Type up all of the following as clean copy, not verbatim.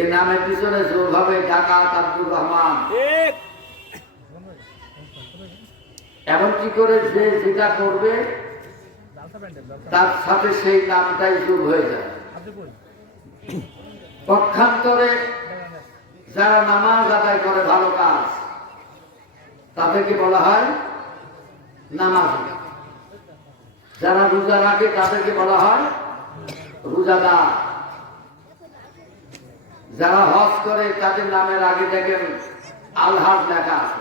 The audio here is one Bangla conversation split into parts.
এ নামের পিছনে যোগ হবে ডাকাত আব্দুর রহমান। এমনকি করে যে যেটা করবে তার সাথে সেই নামটাই যোগ হয়ে যায়। পক্ষান্তরে যারা নামাজ আদায় করে ভালো কাজ তাদেরকে বলা হয় নামাজি। যারা রোজা রাখে তাদেরকে বলা হয় রোজাদার। যারা হজ করে তাদের নামের আগে দেখেন আল হাজ লেখা আছে।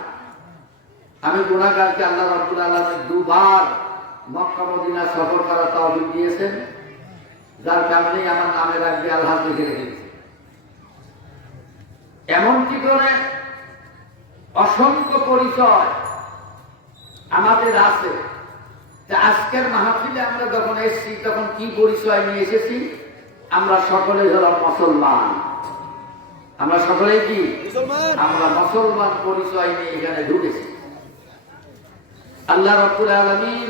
আমি গুনাহগারকে আল্লাহ রাব্বুল আলামিন দুবার মক্কা মদিনা সফর করার তৌফিক দিয়েছেন, যার কারণে আমার নামের আগে আল হাজ লিখে রেখেছে। এমনকি করে অসংখ্য পরিচয় আমাদের আছে। আজকের মাহফিলে আমরা যখন এসেছি তখন কি পরিচয় নিয়ে এসেছি? আমরা সকলে হলাম মুসলমান। আমরা সকলেই কি আমরা মুসলমান পরিচয় নিয়ে এখানে ঢুকেছি। আল্লাহ রাব্বুল আলামিন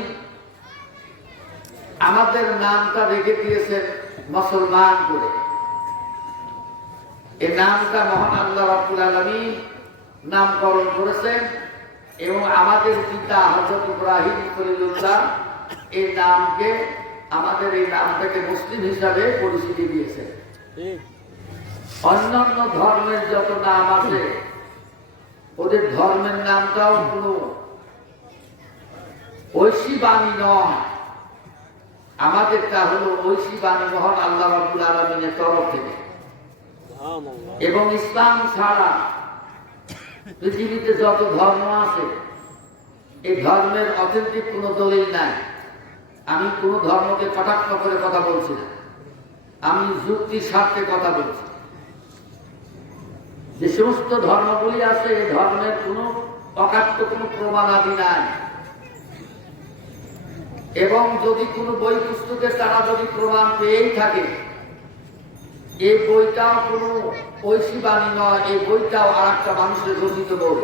আমাদের নামটা রেখে দিয়েছেন মুসলমান করে। এই নামটা মহান আল্লাহ রাব্বুল আলামিন নামকরণ করেছেন এবং আমাদের পিতা হযরত ইব্রাহিম খলিলুল্লাহ এই নামকে আমাদের এই নামটাকে মুসলিম হিসাবে পরিচিতি দিয়েছেন। অন্যান্য ধর্মের যত নাম আছে ওদের ধর্মের নামটাও কোনো ঐশী বাণী নয়, আমাদেরটা হলো ঐশী বাণী মহান আল্লাহ রাব্বুল আলামিনের তরফ থেকে। এবং ইসলাম ছাড়া পৃথিবীতে যত ধর্ম আছে এই ধর্মের অথেন্টিক কোনো দলিল নাই। আমি কোনো ধর্মকে কটাক্ষ করে কথা বলছি না, আমি যুক্তির স্বার্থে কথা বলছি। যে সমস্ত ধর্মগুলি আছে এই ধর্মের কোনো অকাট্য কোনো প্রমাণাদি নাই। এবং যদি কোনো বই পুস্তকের তারা যদি প্রমাণ পেয়েই থাকে এই বইটাও কোনো ঐশী বাণী নয়, এই বইটাও আর একটা মানুষের রচিত বই।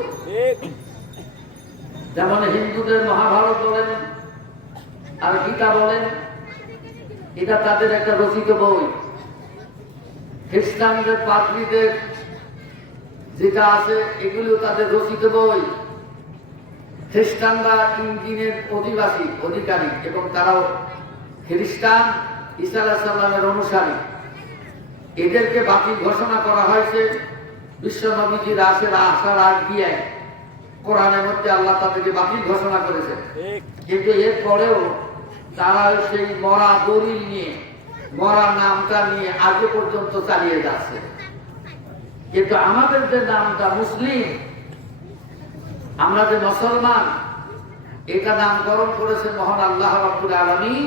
যেমন হিন্দুদের মহাভারত বলেন আর গীতা বলেন, এটা তাদের একটা রচিত বই। খ্রিস্টানদের পাদ্রীদের যেটা আছে এগুলো তাদের রচিত বই। খ্রিস্টানরা ইঞ্জিনের অধিকারী এবং তারাও খ্রিস্টান ঈসা আলাইহিস সালামের অনুসারী। এদেরকে বাতিল ঘোষণা করা হয়েছে বিশ্ব নবীজির আসার আগ দিয়ে। কোরআনের মধ্যে আল্লাহ তাদেরকে বাতিল ঘোষণা করেছেন, কিন্তু এর পরেও তারা সেই মরা দলিল নিয়ে মরা নামটা নিয়ে আগে পর্যন্ত চালিয়ে যাচ্ছে। কিন্তু আমাদের যে নামটা মুসলিম, আমরা যে মুসলমান, এটা নামকরণ করেছেন মহান আল্লাহ রাব্বুল আলামিন।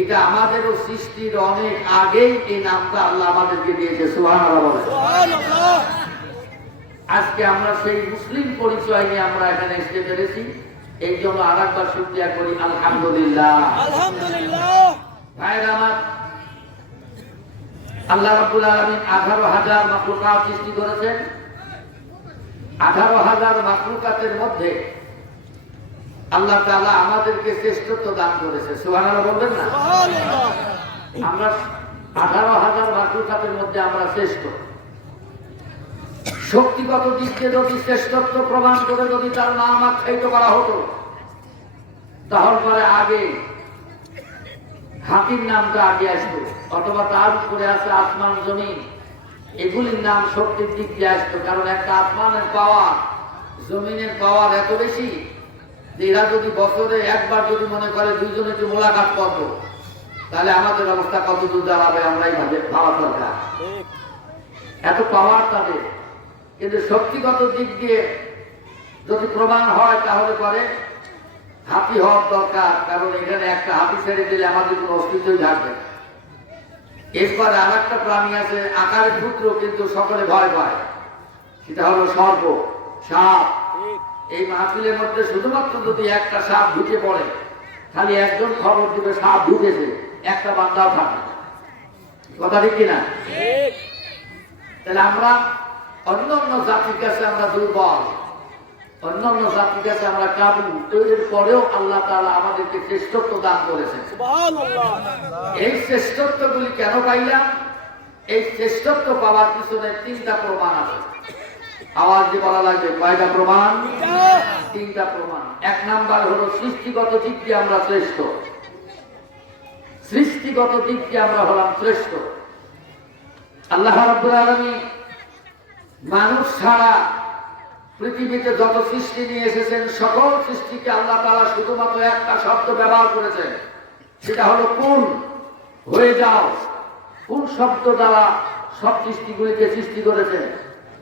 এটা আমাদেরও সৃষ্টির অনেক আগেই এই নামটা আল্লাহ আমাদেরকে দিয়েছে। সুবহানাল্লাহ। আজকে আমরা সেই মুসলিম পরিচয় নিয়ে আমরা এখানে এসে পেরেছি, এই জন্য আরেকবার শুকরিয়া করি আলহামদুলিল্লাহ। ভাইরা আমার, আল্লাহ রাব্বুল আলামিন 18,000 মাখলুকাত সৃষ্টি করেছেন। 18,000 মাখলুকাতের মধ্যে আল্লাহ তাআলা আমাদেরকে শ্রেষ্ঠত্ব দান করেছে। সুবহানাল্লাহ বলবেন না? আমরা 18,000 মাখলুকাতের মধ্যে আমরা শ্রেষ্ঠ। শক্তিগত দিক থেকে যদি শ্রেষ্ঠত্ব প্রমাণ করে যদি তার নাম আখ্যায়িত করা হতো তাহলে পরে আগে হাতির নামটা আগে আসতো, অথবা তার উপরে আছে আসমান জমিন, এগুলির নাম শক্তির দিক দিয়ে আসতো। কারণ একটা আসমানের পাওয়ার জমিনের পাওয়ার এত বেশি যে এরা যদি বছরে একবার যদি মনে করে দুইজনে একটু মোলাকাত করবো তাহলে আমাদের অবস্থা কত দূর দাঁড়াবে আমরাই ভাবা দরকার। এত পাওয়ার তাদের। কিন্তু শক্তিগত দিক দিয়ে যদি প্রমাণ হয় তাহলে পরে হাতি হওয়ার দরকার, কারণ এখানে একটা হাতি ছেড়ে দিলে আমাদের কোনো অস্তিত্বই থাকবে। এরপর আর একটা প্রাণী আছে আকারে ক্ষুদ্র কিন্তু সকলে ভয় পায়, সেটা হলো সর্প, সাপ। এই মাহফিলের মধ্যে শুধুমাত্র যদি একটা সাপ ঢুকে পড়ে খালি একজন খবর দিবে সাপ ঢুকেছে, একটা বান্দাও থাকে। কথা ঠিক কিনা? তাহলে আমরা অন্যান্য জাতির কাছে আমরা দুর্বল, অন্যান্য জাতির কাছে আমরা কাবু। এর পরেও আল্লাহ তাআলা আমাদেরকে শ্রেষ্ঠত্ব দান করেছেন। এই শ্রেষ্ঠত্বগুলি কেন পাইলাম? এই শ্রেষ্ঠত্ব পাওয়ার পিছনে তিনটা প্রমাণ আছে। আওয়াজ দিয়ে বলা লাগবে, কয়টা প্রমাণ? তিনটা প্রমাণ। এক নাম্বার হলো সৃষ্টিগত দিক দিয়ে আমরা শ্রেষ্ঠ, সৃষ্টিগত দিক দিয়ে আমরা হলাম শ্রেষ্ঠ। আল্লাহ রাব্বুল আলামিন মানুষ ছাড়া পৃথিবীতে যত সৃষ্টি নিয়ে এসেছেন সকল সৃষ্টিকে আল্লাহ তাআলা শুধুমাত্র একটা শব্দ ব্যবহার করেছেন, সেটা হলো কুন, হয়ে যাও। কোন শব্দ দ্বারা সব সৃষ্টিগুলিকে সৃষ্টি করেছেন,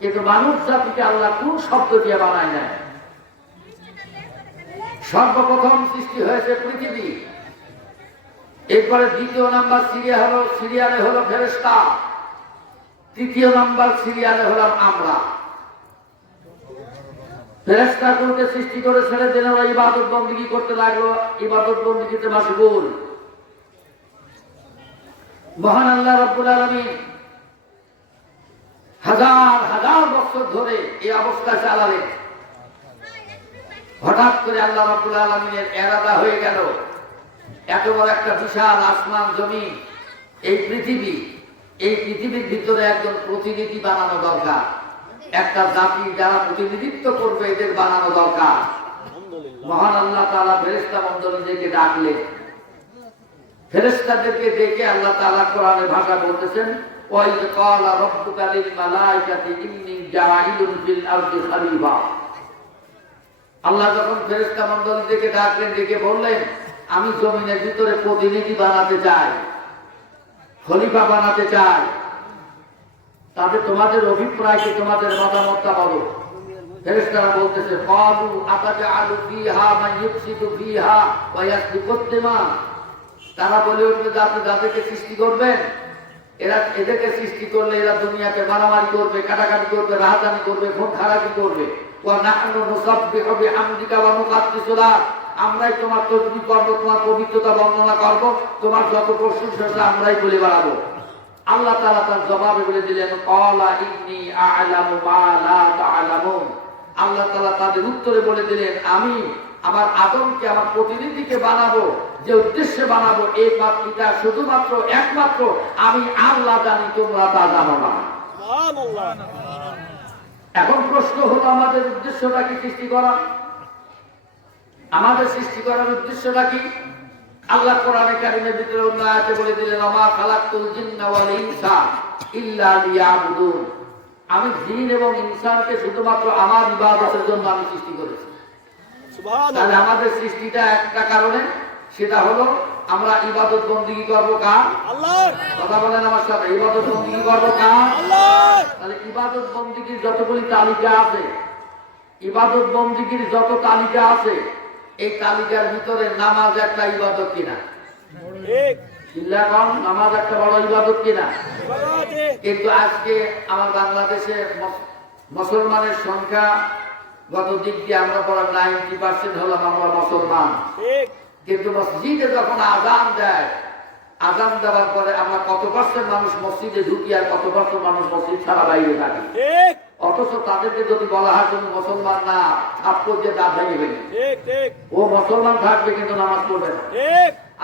কিন্তু মানুষ জাতিকে আল্লাহ কোন শব্দ দিয়ে বানায় নাই। সর্বপ্রথম সৃষ্টি হয়েছে পৃথিবী, এরপরে দ্বিতীয় নাম্বার সিরিয়ালে হলো ফেরেশতা, তৃতীয় নাম্বার সিরিয়ালে হলাম আমরা। ফেরেশতাগুলোকে সৃষ্টি করে ছেড়ে দিলেন, ওরা ইবাদত বন্দেগী করতে লাগলো, ইবাদত বন্দেগীতে মাশগুল। মহান আল্লাহ রাব্বুল আলামিন হাজার হাজার বছর ধরে এই অবস্থা চালালেন। হঠাৎ করে আল্লাহ রাব্বুল আলামিনের ইরাদা হয়ে গেল, এত বড় একটা বিশাল আসমান জমিন, এই পৃথিবীর ভিতরে একজন প্রতিনিধি বানানো দরকার, একটা জাতি যারা প্রতিনিধিত্ব করবে এদের বানানো দরকার। মহান আল্লাহ তাআলা ফেরেশতা মণ্ডলীদেরকে ডাকলেন। ফেরেশতাদেরকে ডেকে আল্লাহ তাআলা কোরআনের ভাষা বলতেছেন, ওয়াইদ ক্বালা রাব্বুকা লিল মালাইকাতি ইন্নী জাঈলুন ফিল আরদি খলিফা। আল্লাহ যখন ফেরেশতা মণ্ডলীদেরকে ডাকলেন, ডেকে বললেন, আমি জমিনের ভিতরে প্রতিনিধি বানাতে চাই, খলিফা বানাতে চাই। তাতে তোমাদের অভিপ্রায় কি, তোমাদের মতামতটা বলো। ফেরেশতারা বলতেছে, ক্বালু আতাজআলু ফীহা মান ইউফসিদু ফীহা ওয়া ইয়াসফিকুদ দিমা। তারা বলে উঠবে যে আপনি যাদেরকে সৃষ্টি করবেন, এদেরকে সৃষ্টি করলে এরা দুনিয়াকে মারামারি করবে, কাটাকাটি করবে, রাহাজানি করবে, খুন খারাপি করবে। ওয়া নাহনু নুসাব্বিহু বিহামদিকা ওয়া নুকাদ্দিসু লাক। আমরাই তোমার তাসবিহ করব, তোমার পবিত্রতা বর্ণনা করব, তোমার যত প্রশংসা আমরাই বলে বেড়াবো। আল্লাহ তাআলা তার জবাবে বলে দিলেন, ক্বালা ইন্নী আ'লামু মা লা তা'লামুন। আল্লাহ তাআলা তাদের উত্তরে বলে দিলেন, আমি আমার আদমকে, আমার প্রতিনিধিকে বানাবো, যে উদ্দেশ্যে বানাবো এই পাত্রীটা শুধুমাত্র একমাত্র আমি আল্লাহ জানি, তোমরা তা জানো না। এখন প্রশ্ন হলো, আমাদের উদ্দেশ্যটা কি সৃষ্টি করা? আমাদের সৃষ্টি করার উদ্দেশ্যটা কি? আল্লাহ কোরআনে কারীমের ভিতরে অন্য আয়াতে বলে দিলেন, ওমা খালাকতুল জিন্না ওয়াল ইনসা ইল্লা লিয়াবুদুন। আমি জিন এবং ইনসানকে শুধুমাত্র আমার ইবাদতের জন্য আমি সৃষ্টি করেছি। তাহলে আমাদের সৃষ্টিটা একটা কারণে, সেটা হলো আমরা ইবাদত বন্দেগী করব কার? আল্লাহর। কথা বলেন আমার সাথে, ইবাদত বন্দেগী করব কার? আল্লাহর। তাহলে ইবাদত বন্দেগীর যতগুলি তালিকা আছে, ইবাদত বন্দেগীর যত তালিকা আছে, এই তালিকার ভিতরে নামাজ একটা ইবাদত কিনা? ঠিক। নামাজ একটা বড় ইবাদত কিনা? কিন্তু আজকে আমার বাংলাদেশে মুসলমানের সংখ্যা গত দিক দিয়ে আমরা পড়া 90% হলাম আমরা মুসলমান। কিন্তু মসজিদে যখন আযান দেয়, আযান দেওয়ার পরে আমরা কত পার্সেন্ট মানুষ মসজিদে ঢুকি আর কত পার্সেন্ট মানুষ মসজিদ ছাড়া বাইরে থাকি। অথচ তাদেরকে যদি বলা হয় তুমি মুসলমান না, থাপ্পড় দিয়ে দাঁত ভেঙে ফেলি, ও মুসলমান থাকবে কিন্তু নামাজ পড়বে না।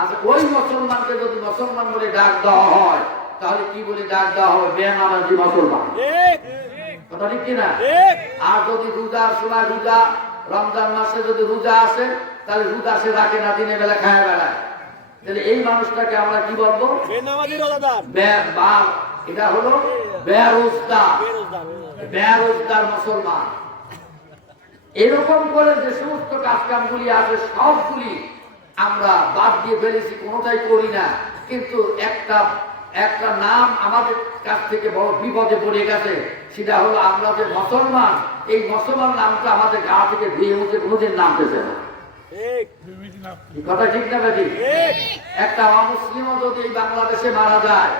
আচ্ছা, ওই মুসলমানকে যদি মুসলমান বলে ডাক দেওয়া হয়, তাহলে কি বলে ডাক দেওয়া হবে? বেনামাজি মুসলমান। কথা ঠিক কিনা? আর যদি রোজার সময় রোজা, রমজান মাসে যদি রোজা আসে, তাহলে রোজা সে রাখে না, দিনে বেলা খায় বেড়ায়, তাহলে এই মানুষটাকে আমরা কি বলবো? এটা হলো বেরোজগার মুসলমান। এরকম করে যে সমস্ত কাজকামগুলি আছে সবগুলি আমরা বাদ দিয়ে ফেলেছি, কোনোটাই করি না। কিন্তু একটা নাম আমাদের কাছ থেকে বড় বিপদে পড়ে গেছে, সেটা হলো আমরা যে মুসলমান, এই মুসলমান নামটা আমাদের গা থেকে ধুয়ে মুছে কোনোদিন নামতেছে না। কথা ঠিক না ভাই? একটা অমুসলিমও যদি এই বাংলাদেশে মারা যায়,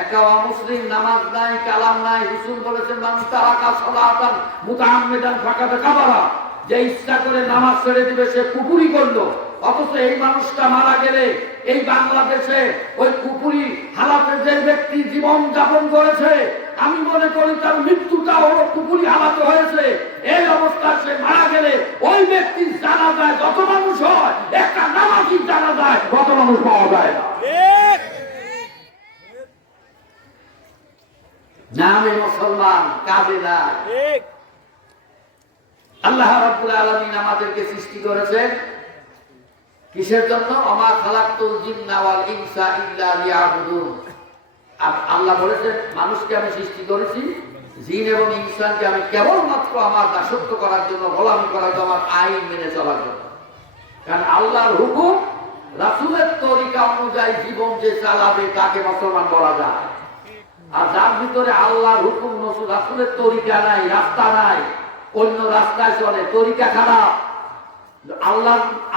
একটা অমুসলিম নামাজ নাই, কালাম নাই, রাসূল বলেছেন মান তারাকা সালাতান মুতাআম্মিদান ফাকাদ কাফারা, যে ইচ্ছা করে নামাজ ছেড়ে দিবে সে কুফরি করলো। অথচ এই মানুষটা মারা গেলে এই বাংলাদেশে ওই কুফরি হালাতে যে ব্যক্তি জীবন যাপন করেছে, আমি মনে করি তার মৃত্যুটা হলো কুফরি হালাতে হয়েছে। এই অবস্থায় সে মারা গেলে ওই ব্যক্তির জানাজায় যত মানুষ হয়, একটা নামাজী জানাজায় কত মানুষ পাওয়া যায় না। নামে মুসলমান, কাজে নাই। আল্লাহ রাব্বুল আলামিন আমাদেরকে সৃষ্টি করেছেন কিসের জন্য? ওমা খালাকতুল জিন্না ওয়াল ইনসা ইল্লা লিয়াবুদুন। আল্লাহ বলেছেন মানুষকে আমি সৃষ্টি করেছি, জিন এবং ইনসানকে আমি কেবলমাত্র আমার দাসত্ব করার জন্য, গোলামি করার জন্য, আমার আইন মেনে চলার জন্য। কারণ আল্লাহর হুকুম, রাসূলের তরিকা অনুযায়ী জীবন যে চালাবে তাকে মুসলমান বলা যায়। আর যার ভিতরে আল্লাহর হুকুম, রাসূলের তরিকা নাই, রাস্তা নাই, অন্য রাস্তায় চলে, তরিকা খারাপ,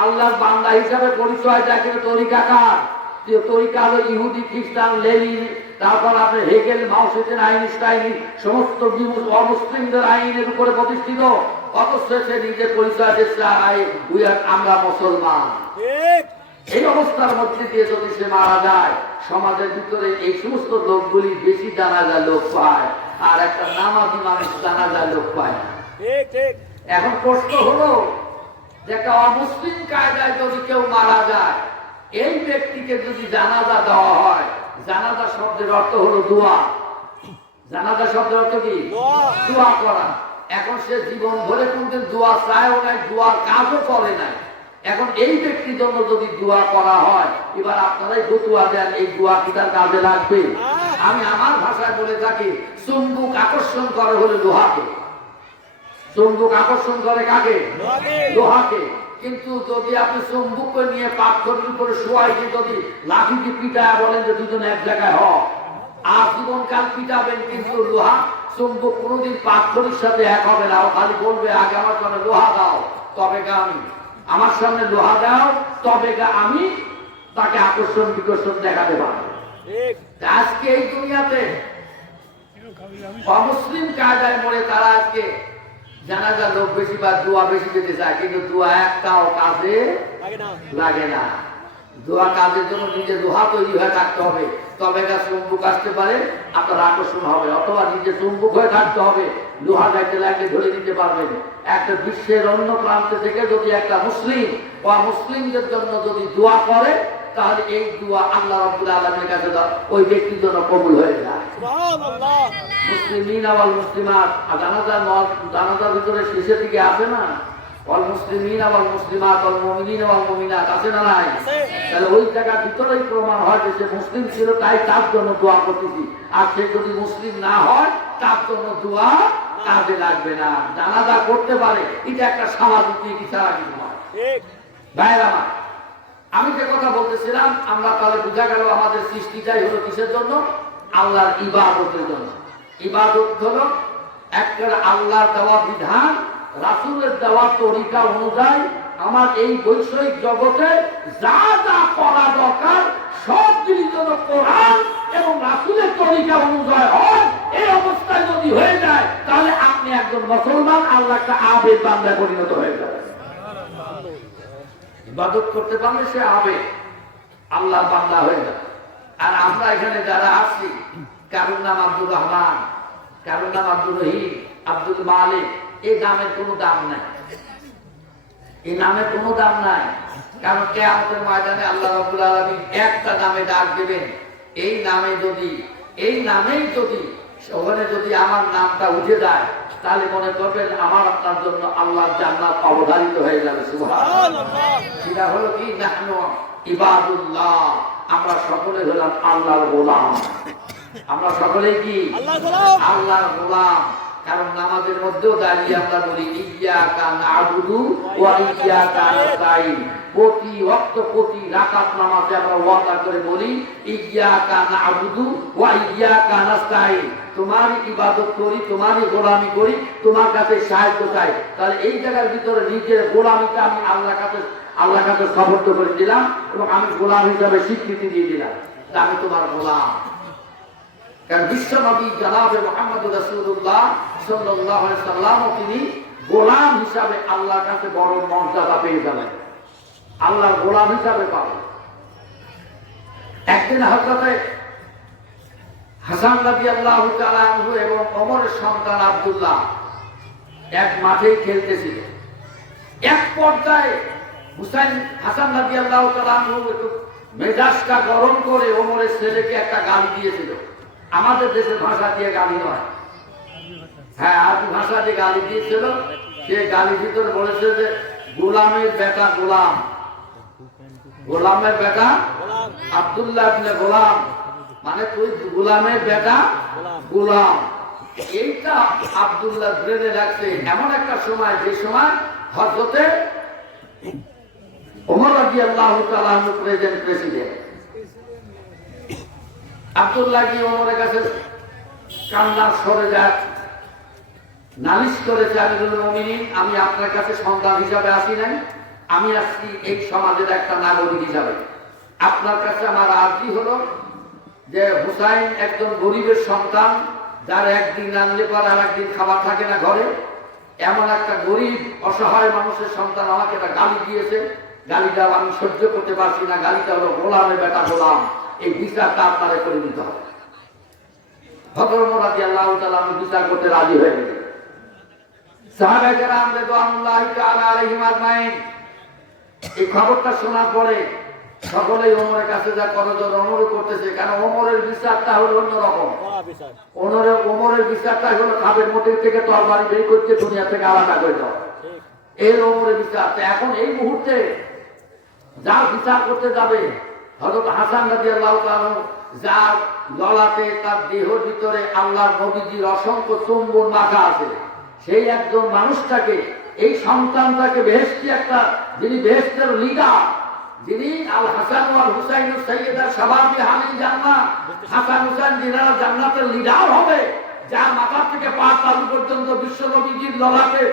আল্লাহর বান্দা হিসাবে পরিচয় দেয়, কিন্তু তরিকা কার? তরিকা হলো ইহুদি, খ্রিস্টান, লেনিন, তারপর আপনার হেগেল, মাওসেতুং, আইনস্টাইন, সমস্ত অমুসলিমদের আইনের উপরে প্রতিষ্ঠিত। অথচ সে নিজে পরিচয় দিচ্ছে আমরা মুসলমান। এই অবস্থার মধ্যে দিয়ে যদি সে মারা যায়, সমাজের ভিতরে এই সমস্ত লোকগুলি বেশি জানাজার লোক পায়, আর একটা নামাজি মানুষ জানাজার লোক পায় না। এখন প্রশ্ন হলো যে একটা অমুসলিম কায়দায় যদি কেউ মারা যায়, এই ব্যক্তিকে যদি জানাজা দেওয়া হয়, জানাজা শব্দের অর্থ হলো দোয়া। জানাজা শব্দের অর্থ কি? দোয়া করা। এখন সে জীবন ভরে কোনদিন দোয়া চায়ও নাই, দোয়ার কাজও করে নাই। এখন এই ব্যক্তির জন্য যদি দোয়া করা হয়, এবার আপনারাই ফতোয়া দেন, এই দোয়া কি তার কাজে লাগবে? আমি আমার ভাষায় বলে থাকি, চুম্বুক আকর্ষণ করে হলে লোহাকে। চুম্বুক আকর্ষণ করে কাকে? লোহাকে। কিন্তু যদি আপনি চুম্বুক নিয়ে পাথরের উপরে শোয়াই দিয়ে যদি লাঠিকে পিটায় বলেন যে দুজন এক জায়গায় হ, আর জীবনকাল পিটাবেন, কিন্তু লোহা চুম্বক কোনোদিন পাথরের সাথে এক হবে না। ও খালি বলবে আগে আমার সামনে লোহা দাও, তবে গা আমি, আমার সামনে লোহা দাও, তবে গা আমি তাকে আকর্ষণ বিকর্ষণ দেখাতে পারবো। আজকে এই দুনিয়াতে অমুসলিম কায়দায় মরে তারা আজকে জানাজা লোক বেশি বা দোয়া বেশি যেতে চায়, কিন্তু দোয়া একটাও কাজে লাগে না। দোয়া কাজের জন্য নিজে দোহা তৈরি হয়ে থাকতে হবে, তবে গা চুম্বুক আসতে পারে, আপনার আকর্ষণ হবে। অথবা নিজে চুম্বুক হয়ে থাকতে হবে, লোহা যাইতে লাগলে ধরে নিতে পারবেন। একটা বিশ্বের অন্য প্রান্ত থেকে যদি একটা মুসলিম বা মুসলিমদের জন্য যদি দোয়া করে, তাহলে এই দোয়া আল্লাহ রাব্বুল আলামিনের কাছে ওই ব্যক্তির জন্য কবুল হয়ে যায়। মুসলিমিন ওয়াল মুসলিমাত, জানাজার ভিতরে শেষের দিকে আসে না, ওয়াল মুসলিমিন ওয়াল মুসলিমাত ওয়াল মুমিনিন ওয়াল মুমিনাত, আছে না নাই? তাহলে ওই জায়গার ভিতরেই প্রমাণ হয় যে সে মুসলিম ছিল, তাই তার জন্য দোয়া করতেছি। আর সে যদি মুসলিম না হয়, তার জন্য দোয়া কাজে লাগবে না। জানাজা করতে পারে, এটা একটা সামাজিক নীতি ছাড়া কিছু নয়। ভাইয়ের আমার, আমি যে কথা বলতেছিলাম, আমরা তাহলে বোঝা গেল আমাদের সৃষ্টিটাই হলো কিসের জন্য? আল্লাহর ইবাদতের জন্য। ইবাদত হলো একটা আল্লাহর দেওয়া বিধান, রাসূলের দেওয়া তরিকা অনুযায়ী আমার এই বৈষয়িক জগতে যা যা করা দরকার সবগুলি যেন কোরআন এবং রাসূলের তরিকা অনুযায়ী হয়। এই অবস্থায় যদি হয়ে যায়, তাহলে আপনি একজন মুসলমান, আল্লাহ একটা আবেদ বান্দা পরিণত হয়ে যাবে। ইবাদত করতে পারলে সে আবেদ, আল্লাহর বান্দা হয়ে যাবে। আর আমরা এখানে যারা আসছি, কারোর নাম আব্দুর রহমান, কারোর নাম আব্দুর রহিম, আব্দুল মালিক, এই নামের কোনো দাম নাই। এই নামের কোনো দাম নাই। কারণ কিয়ামতের ময়দানে আল্লাহ রাব্বুল আলামিন একটা নামে ডাক দেবেন। এই নামেই যদি ওখানে যদি আমার নামটা উঠে যায়, তাহলে মনে করবেন আমার আপনার জন্য আল্লাহর জান্নাত অবধারিত হয়ে যাবে। সুবহানাল্লাহ। সেটা হলো কি? নাহনু ইবাদুল্লাহ, আমরা সকলে হলাম আল্লাহর গোলাম। আমরা সকলেই কি? আল্লাহর গোলাম। কারণ নামাজের মধ্যেও দাঁড়িয়ে আমরা বলি ইয়্যাকা না'বুদু ওয়া ইয়্যাকা নাস্তাঈন। প্রতি ওয়াক্ত প্রতি রাকাত নামাজে আমরা ওয়াদা করে বলি ইয়্যাকা না'বুদু ওয়া ইয়্যাকা নাস্তাঈন। তোমারই ইবাদত করি, তোমারই গোলামি করি, তোমার কাছে সাহায্য চাই। তাহলে এই জায়গার ভিতরে নিজের গোলামিটা আমি আল্লাহর কাছে সমর্থ করে দিলাম এবং আমি গোলাম হিসাবে স্বীকৃতি দিয়ে দিলাম, আমি তোমার গোলাম। কারণ বিশ্ব নবী জনাবে মুহাম্মদ রাসূলুল্লাহ সাল্লাল্লাহু আলাইহি সাল্লাম তিনি গোলাম হিসাবে আল্লাহর কাছে বড় মর্যাদা পেয়ে যাবেন, আল্লাহর গোলাম হিসাবে পাবেন। একদিন হযরত হাসান রাদিয়াল্লাহু তাআলা আনহু এবং ওমরের সন্তান আব্দুল্লাহ এক মাঠে খেলতেছিল। এক পর্যায়ে হাসান রাদিয়াল্লাহু তাআলা আনহু একটু মেজাজটা গরম করে ওমরের ছেলেকে একটা গালি দিয়েছিল। আমাদের দেশের ভাষা দিয়ে গালি নয়, হ্যাঁ আরবি ভাষা দিয়ে গালি দিয়েছিল। সে গালি ভিতরে বলেছে যে গোলামের বেটা গোলাম, গোলামের বেটা আব্দুল্লাহ ইবনে গোলাম, মানে তুই গোলামের বেটা গোলাম। এইটা আব্দুল্লাহ ব্রেনে রাখছে এমন একটা সময়, যে সময় হযরতে ওমর রাদিয়াল্লাহু তাআলা প্রেসিডেন্ট। আব্দুল্লাহ গিয়ে ওমরের কাছে কান্নার স্বরে যায়, নালিশ করেছে, আমিরুল মুমিনিন আমি আপনার কাছে সন্তান হিসাবে আসি নাই, আমি আসছি এই সমাজের একটা নাগরিক হিসাবে। আপনার কাছে আমার আর্জি হলো যে হুসাইন একজন গরিবের সন্তান, যার একদিন রাঁধলে পর আর একদিন খাবার থাকে না ঘরে, এমন একটা গরিব অসহায় মানুষের সন্তান আমাকে একটা গালি দিয়েছে, গালিটা আমি সহ্য করতে পারছি না, গালিটা হলো গোলামের বেটা গোলাম, এই বিচারটা আপনারা করে দিতে হবে। হযরত ওমর রাদিয়াল্লাহু তাআলা আমি বিচার করতে রাজি হয়ে গেলেন। সাহাবায়ে কেরাম রাদিয়াল্লাহু তাআলা আলাইহিম আজমাইন এই খবরটা শোনার পরে সকলেই ওমরের কাছে যা করজোর ওমরও করতেছে, কারণ ওমরের বিচারটা হলো অন্যরকম। ওমরের বিচারটা হলো খাবের মধ্যে থেকে তরবারি বের করতে দুনিয়া থেকে আলাদা করে দেওয়া, এই ওমরের বিচারটা। এখন এই মুহূর্তে যার বিচার করতে যাবে হযরত হাসান রাদিয়াল্লাহু তাআলা, যার গলাতে তার দেহের ভিতরে আল্লাহর নবীজির অসংখ্য চুম্বন মাখা আছে, সেই একজন মানুষটাকে, এই সন্তানটাকে বেহেশতি একটা, যিনি বেহেশতের লিডার, যিনি আল হাসান ওয়াল হুসাইন সাইয়্যিদা শাবাবি আহলিল জান্নাহ, হাসান হুসাইন যিনারা জান্নাতের লিডার হবে, যার মাথা থেকে পা তালু পর্যন্ত বিশ্বনবীজির ললাটে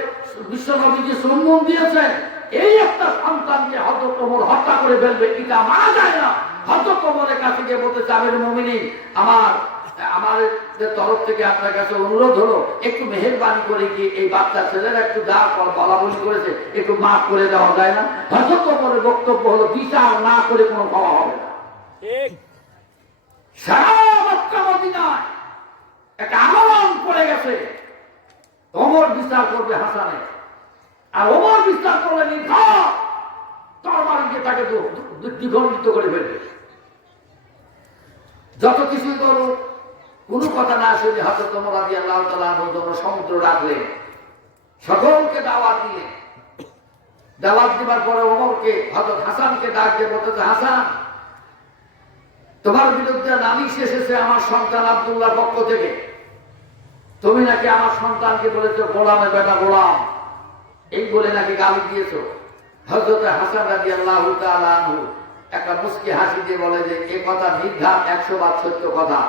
বিশ্বনবীজি চুম্বন দিয়েছেন, এই একটা সন্তানকে হযরত ওমর হত্যা করে ফেলবে, এটা মানা যায় না। হযরত ওমরের কাছে গিয়ে বলতে আমিরুল মুমিনিন আমার তরফ থেকে আপনার কাছে অনুরোধ হলো, একটু মেহেরবানি করে গিয়ে এই বাচ্চা ছেলেরা একটু যা বলা বলি করেছে একটু মাফ করে দেওয়া যায় না। হযরত ওমরের বক্তব্য হলো বিচার না করে কোনো পাওয়া হবে না। সারা মক্কা মদিনায় একটা আলোড়ন পড়ে গেছে, ওমর বিচার করবে হাসানের, আর ওমর বিচার করলে নির্ঘাত তরবারি দিয়ে তাকে দ্বিখণ্ডিত করে ফেলবে। যত কিছুই করুক, কোনো কথা না শুনে হযরত ওমর রাদিয়াল্লাহু তাআলা সমুদ্র রাখলেন, সকলকে দাওয়াত দিলেন। দাওয়াত দেওয়ার পরে ওমরকে হযরত হাসানকে ডাক দিয়ে বলতেছে, হাসান তোমার বিরুদ্ধে নালিশ এসেছে আমার সন্তান আব্দুল্লাহর পক্ষ থেকে, তুমি নাকি আমার সন্তানকে বলেছো গোলামের বেটা গোলাম, এই বলে নাকি গালি দিয়েছো। হযরত হাসান রাদিয়াল্লাহু তাআলা আনহু একটা মুস্কি হাসি দিয়ে বলে যে এই কথা নির্ঘাত 100 বার সত্য কথা,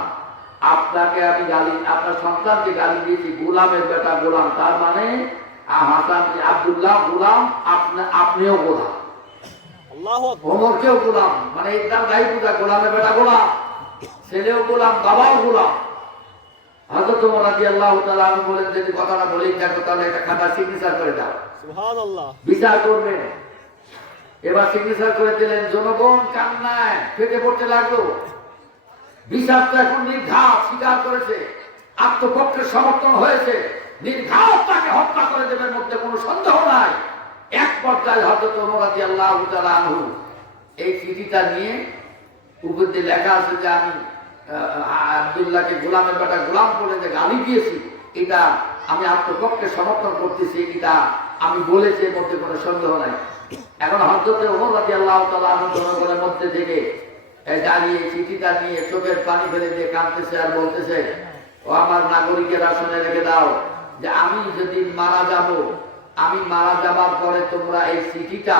আপনাকে আমি গালি, আপনার সন্তানকে গালি দিয়েছি গোলামের বেটা গোলাম, তার মানে হাসান আব্দুল্লাহ গোলাম, আপনিও গোলাম, ওমরকেও গোলাম, মানে একদম গাই পূজা, গোলামের বেটা গোলাম, ছেলেও গোলাম, বাবাও গোলাম। হযরত ওমর রাদিয়াল্লাহু তাআলা আনহু বলেন, যদি কথাটা বলেই থাকো তাহলে একটা খাতা সিগনেচার করে দাও, সুবহানাল্লাহ, বিচার করবে। এবার সিগনেচার করে দিলেন। জনগণ কান্নায় ফেটে পড়তে লাগলো। বিচার তো এখন নির্ঘাত স্বীকার করেছে, আত্মপক্ষের সমর্থন হয়েছে, নির্ঘাত তাকে হত্যা করে দেবের মধ্যে কোনো সন্দেহ নাই। এক পর্যায়ে হযরত ওমর রাদিয়াল্লাহু তাআলা আনহু এই চিঠিটা নিয়ে, উপর দিয়ে লেখা আছে যে আমি আব্দুল্লাহকে গোলামের বেটা গোলাম বলে যে গালি দিয়েছি, এটা আমি আত্মপক্ষে সমর্থন করতেছি, এটা আমি বলেছি, এর মধ্যে কোনো সন্দেহ নাই। এখন হযরত ওমর রাদিয়াল্লাহু তাআলা আনহু জনগণের মধ্যে থেকে দাঁড়িয়ে চিঠিটা নিয়ে চোখের পানি ফেলে দিয়ে কাঁদতেছে আর বলতেছে, ও আমার নাগরিকেরা শুনে রেখে দাও যে আমি যদি মারা যাব, আমি মারা যাবার পরে তোমরা এই চিঠিটা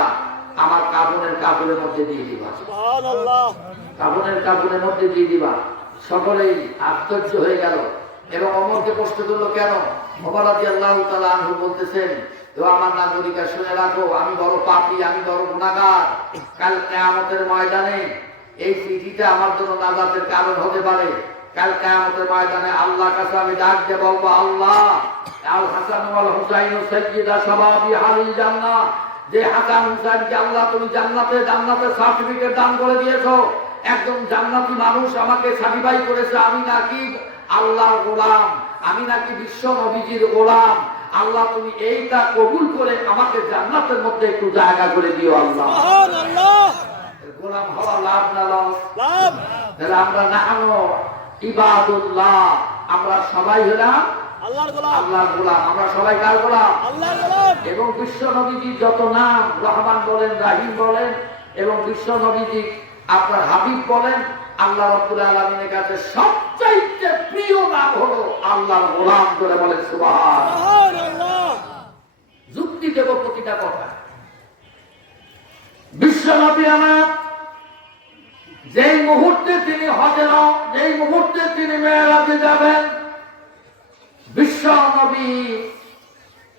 আমার কাপড়ের মধ্যে দিয়ে দিবা, সুবহানাল্লাহ, কাপড়ের মধ্যে দিয়ে দিবা। সকলেই আশ্চর্য হয়ে গেল এবং ওমরকে প্রশ্ন করলো, কেন? ওমর রাদিয়াল্লাহু তাআলা আনহু বলতেছেন, তো আমার নাগরিকরা শুনে রাখো, আমি বড় পাপী, আমি বড় গুনাহগার। কাল কিয়ামতের ময়দানে এই চিঠিটা আমার জন্য নাজাতের কারণ হতে পারে। কাল কিয়ামতের ময়দানে আল্লাহর কাছে আমি ডাক দিয়ে বলবো, আল্লাহ, আল হাসান ওয়াল হুসাইন সাইয়্যিদা শাবাবি আহলিল জান্নাহ, যে হাসান হুসাইনকে আল্লাহ তুমি জান্নাতের সার্টিফিকেট দান করে দিয়েছো, একজন জান্নাতি মানুষ আমাকে সার্টিফাই করেছে আমি নাকি আল্লাহর গোলাম, আমি নাকি বিশ্ব নবীজির গোলাম। আল্লাহ তুমি এইটা কবুল করে আমাকে জান্নাতের মধ্যে একটু জায়গা করে দিও আল্লাহ। সুবহানাল্লাহ। গোলাম হওয়া লাভ না লস? লাভ। তাহলে আমরা নাহানো ইবাদুল্লাহ, আমরা সবাই হলাম আল্লাহর গোলাম। আল্লাহর গোলাম। আমরা সবাই কার গোলাম? আল্লাহর গোলাম। এবং বিশ্ব নবীজির যত নাম, রহমান বলেন, রাহিম বলেন, এবং বিশ্ব নবীজি আপনার হাবিব বলেন, আল্লাহ রাব্বুল আলামিনের কাছে সবচাইতে প্রিয় নাম হলো আল্লাহর গোলাম। করে বলেন সুবহানাল্লাহ। সুবহানাল্লাহ। যুক্তি দেব প্রতিটা কথা। বিশ্ব নবী আমার যেই মুহূর্তে তিনি হজে যেই মুহূর্তে তিনি মেরাজে যাবেন, বিশ্ব নবী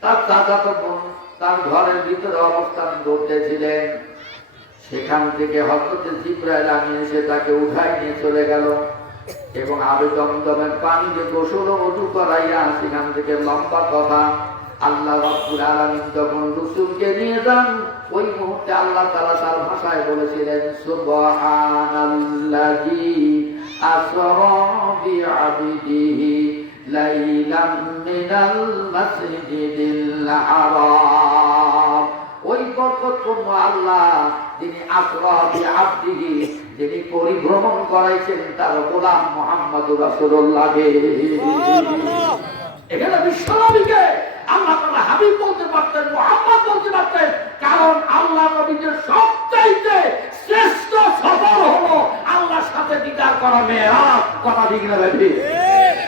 তার চাচাতো বোন তার ঘরের ভিতরে অবস্থান করতেছিলেন। সেখান থেকে হযরত জিবরাইল আমিন এসে তাকে উঠাই নিয়ে চলে গেল এবং আবে দমদমের পানি দিয়ে গোসল ও ওযু করাইয়া সেখান থেকে লম্বা কথা আল্লাহ রাব্বুল আলামিন যখন রাসূলকে নিয়ে যান, ওই মুহূর্তে আল্লাহ তাআলা তার ভাষায় বলেছিলেন, সুবহানাল্লাযী আসরা বিআবদিহি লাইলাম মিনাল মাসজিদিল হারাম। ওই বরকতপূর্ণ আল্লাহ যিনি আসরা বিআবদিহি, যিনি পরিভ্রমণ করাইছেন তার গোলাম মুহাম্মদুর রাসূলুল্লাহকে। সুবহানাল্লাহ। এখানে বিশ্বনবীকে আল্লাহ তাআলা হাবিব বলতে পারতেন, মুহাম্মদ বলতে পারতেন, কারণ আল্লাহ নবীর সবচাইতে শ্রেষ্ঠ সফর হলো আল্লাহর সাথে দিদার করা মেরাজ। কথা ঠিক না ভাই?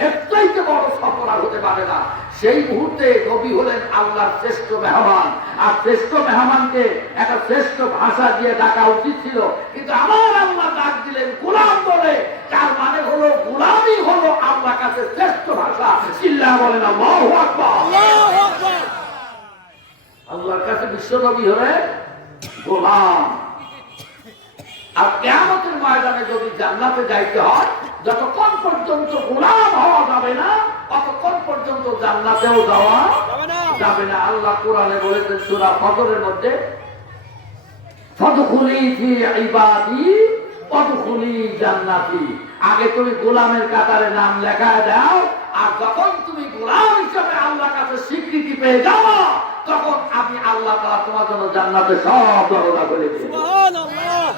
এর চাইতে বড় সফর আর হতে পারে না। সেই মুহূর্তে নবী হলেন আল্লাহর শ্রেষ্ঠ মেহমান, আর শ্রেষ্ঠ মেহমানকে একটা শ্রেষ্ঠ ভাষা দিয়ে ডাকা উচিত ছিল, কিন্তু আমার আল্লাহ ডাক দিলেন গোলাম বলে। তার মানে হলো গোলামই হলো আল্লাহর কাছে শ্রেষ্ঠ ভাষা। চিল্লায়া বলেন আল্লাহু আকবার। আল্লাহু আকবার। আল্লাহর কাছে বিশ্ব নবী হলে গোলাম। আর কিয়ামতের ময়দানে যদি জান্নাতে যাইতে হয়, যতক্ষণ পর্যন্ত গোলাম হওয়া যাবে না, ততক্ষণ পর্যন্ত জান্নাতেও যাওয়া যাবে না। আল্লাহ কোরআনে বলেছেন সূরা ফজরের মধ্যে, ফাদখুলি ফি ইবাদি ওয়াদখুলি জান্নাতি। আগে তুমি গোলামের কাতারে নাম লেখায় দাও, আর যখন তুমি গোলাম হিসেবে আল্লাহর কাছে স্বীকৃতি পেয়ে যাও, তখন আমি আল্লাহ তাআলা তোমার জন্য জান্নাতে সব দরজা খুলে দেব। সুবহানাল্লাহ।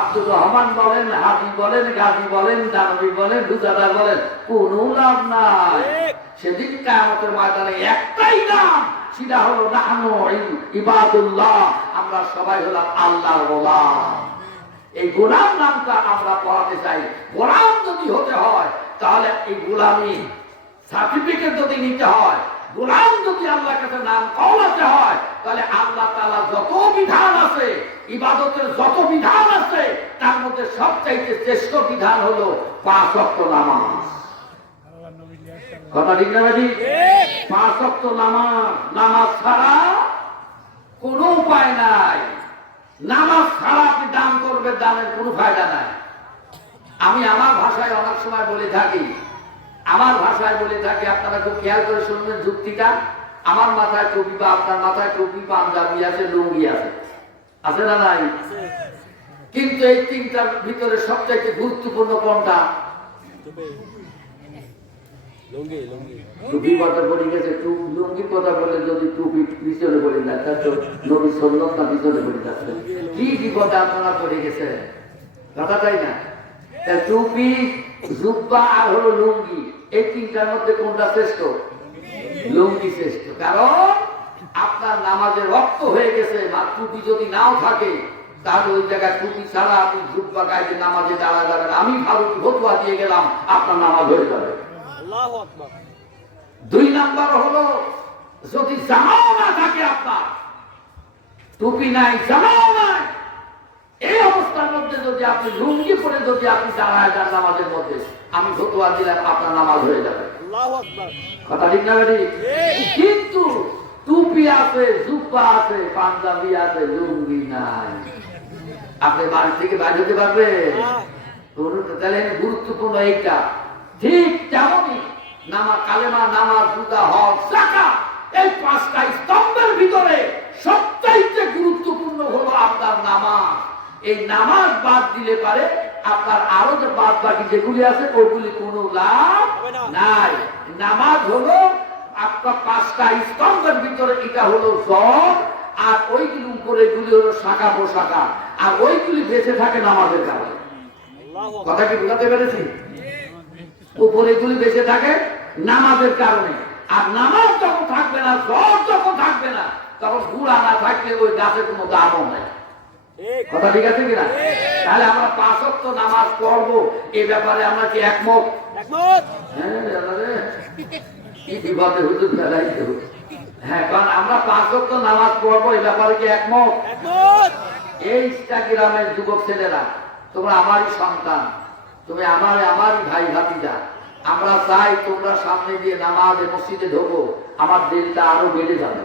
আব্দুর রহমান বলেন, হাজি বলেন, গাজী বলেন, দানবী বলেন, রুজাদার বলেন, কোনো লাভ নাই। সেদিন কিয়ামতের ময়দানে একটাই নাম, সেটা হলো নাহনু ইবাদুল্লাহ, আমরা সবাই হলাম আল্লাহর গোলাম। এই গোলাম নামটা আমরা পড়াতে চাই। গোলাম যদি হতে হয়, তাহলে এই গোলামি সার্টিফিকেট যদি নিতে হয়, গোলাম যদি আল্লাহর কাছে নাম কওয়াতে হয়, তাহলে আল্লাহ তাআলা যত বিধান আছে, ইবাদতের যত বিধান আছে, তার মধ্যে সবচাইতে শ্রেষ্ঠ বিধান হলো 5 ওয়াক্ত নামাজ। কথা ঠিক না ভাই? 5 ওয়াক্ত নামাজ। নামাজ ছাড়া কোনো উপায় নাই। নামাজ ছাড়া আপনি দান করবেন, দানের কোনো ফায়দা নাই। আমি আমার ভাষায় অনেক সময় বলে থাকি, আপনারা খুব খেয়াল করে শুনবেন যুক্তিটা। আমার মাথায় টুপি বা আপনার মাথায় টুপি, পাঞ্জাবি আছে, লুঙ্গি আছে, আছে না নাই? কিন্তু এই তিনটার ভিতরে সবচাইতে গুরুত্বপূর্ণ কোনটা? টুপি কথা বলে গেছে, লুঙ্গির কথা বলে যদি টুপি পিছনে বলে যায়, তার তো নবী সাল্লাল্লাহু আলাইহি পিছনে বলে যাচ্ছে। কি বিপদে আপনারা পড়ে গেছে, কথা তাই না? টুপি, জুব্বা আর হলো লুঙ্গি, এই তিনটার মধ্যে কোনটা শ্রেষ্ঠ? লুঙ্গি শ্রেষ্ঠ। কারণ আপনার নামাজের রক্ত হয়ে গেছে, আর টুপি যদি নাও থাকে, তাহলে ওই জায়গায় টুপি ছাড়া আপনি জুব্বা গায়ে নামাজে দাঁড়া যাবেন। আমি ফারুকি ফতোয়া দিয়ে গেলাম, আপনার নামাজ হয়ে যাবে। আল্লাহু আকবার। 2 নাম্বার হলো, যদি জামাও না থাকে, আপনার টুপি নাই, জামাও নাই, এই অবস্থার মধ্যে যদি আপনি লুঙ্গি পরে যদি আপনি দাঁড়ায় যান নামাজের মধ্যে, আমি ফতোয়া দিলাম আপনার নামাজ হয়ে যাবে। আল্লাহু আকবার। কথা ঠিক না ভাই? কিন্তু টুপি আছে, জুব্বা আছে, পাঞ্জাবি আছে, লুঙ্গি নাই, আপনি বাড়ি থেকে বাইরে হতে পারবেন? তাহলে গুরুত্বপূর্ণ এইটা। ঠিক তেমনই নামাজ, কালেমা, নামাজ, রোজা, হজ, যাকাত, এই 5টা স্তম্ভের ভিতরে সবচাইতে গুরুত্বপূর্ণ হলো আপনার নামাজ। এই নামাজ বাদ দিলে পারে আপনার আরো যে বাদ বাকি যেগুলি আছে, ওগুলি কোনো লাভ নাই। নামাজ হলো আপনার 5টা স্তম্ভের ভিতরে, এটা হলো জড়, আর ওইগুলি উপরে এগুলি হলো শাখা প্রশাখা, আর ওইগুলি বেঁচে থাকে নামাজের কারণে। কথা কি বুঝাতে পেরেছি? উপরেগুলি বেঁচে থাকে নামাজের কারণে। আর নামাজ যখন থাকবে না, জ্বর যখন থাকবে না, তখন গুড়া না থাকলে ওই গাছের কোনো দামও নাই। ঠিক। কথা ঠিক আছে কিনা? তাহলে আমরা 5 ওয়াক্ত নামাজ পড়বো, এই ব্যাপারে আমরা কি একমত? একমত। হ্যাঁ রে, কি বিপদে হুজুর ফেলাইতে হবে। হ্যাঁ, কারণ আমরা 5 ওয়াক্ত নামাজ পড়বো, এই ব্যাপারে কি একমত? একমত। এই ইনস্টাগ্রামের যুবক ছেলেরা, তোমরা আমারই সন্তান, তুমি আমারই ভাই ভাতিজা। আমরা চাই তোমরা সামনে দিয়ে নামাজে মসজিদে ঢোকো, আমার দিলটা আরো বেড়ে যাবে,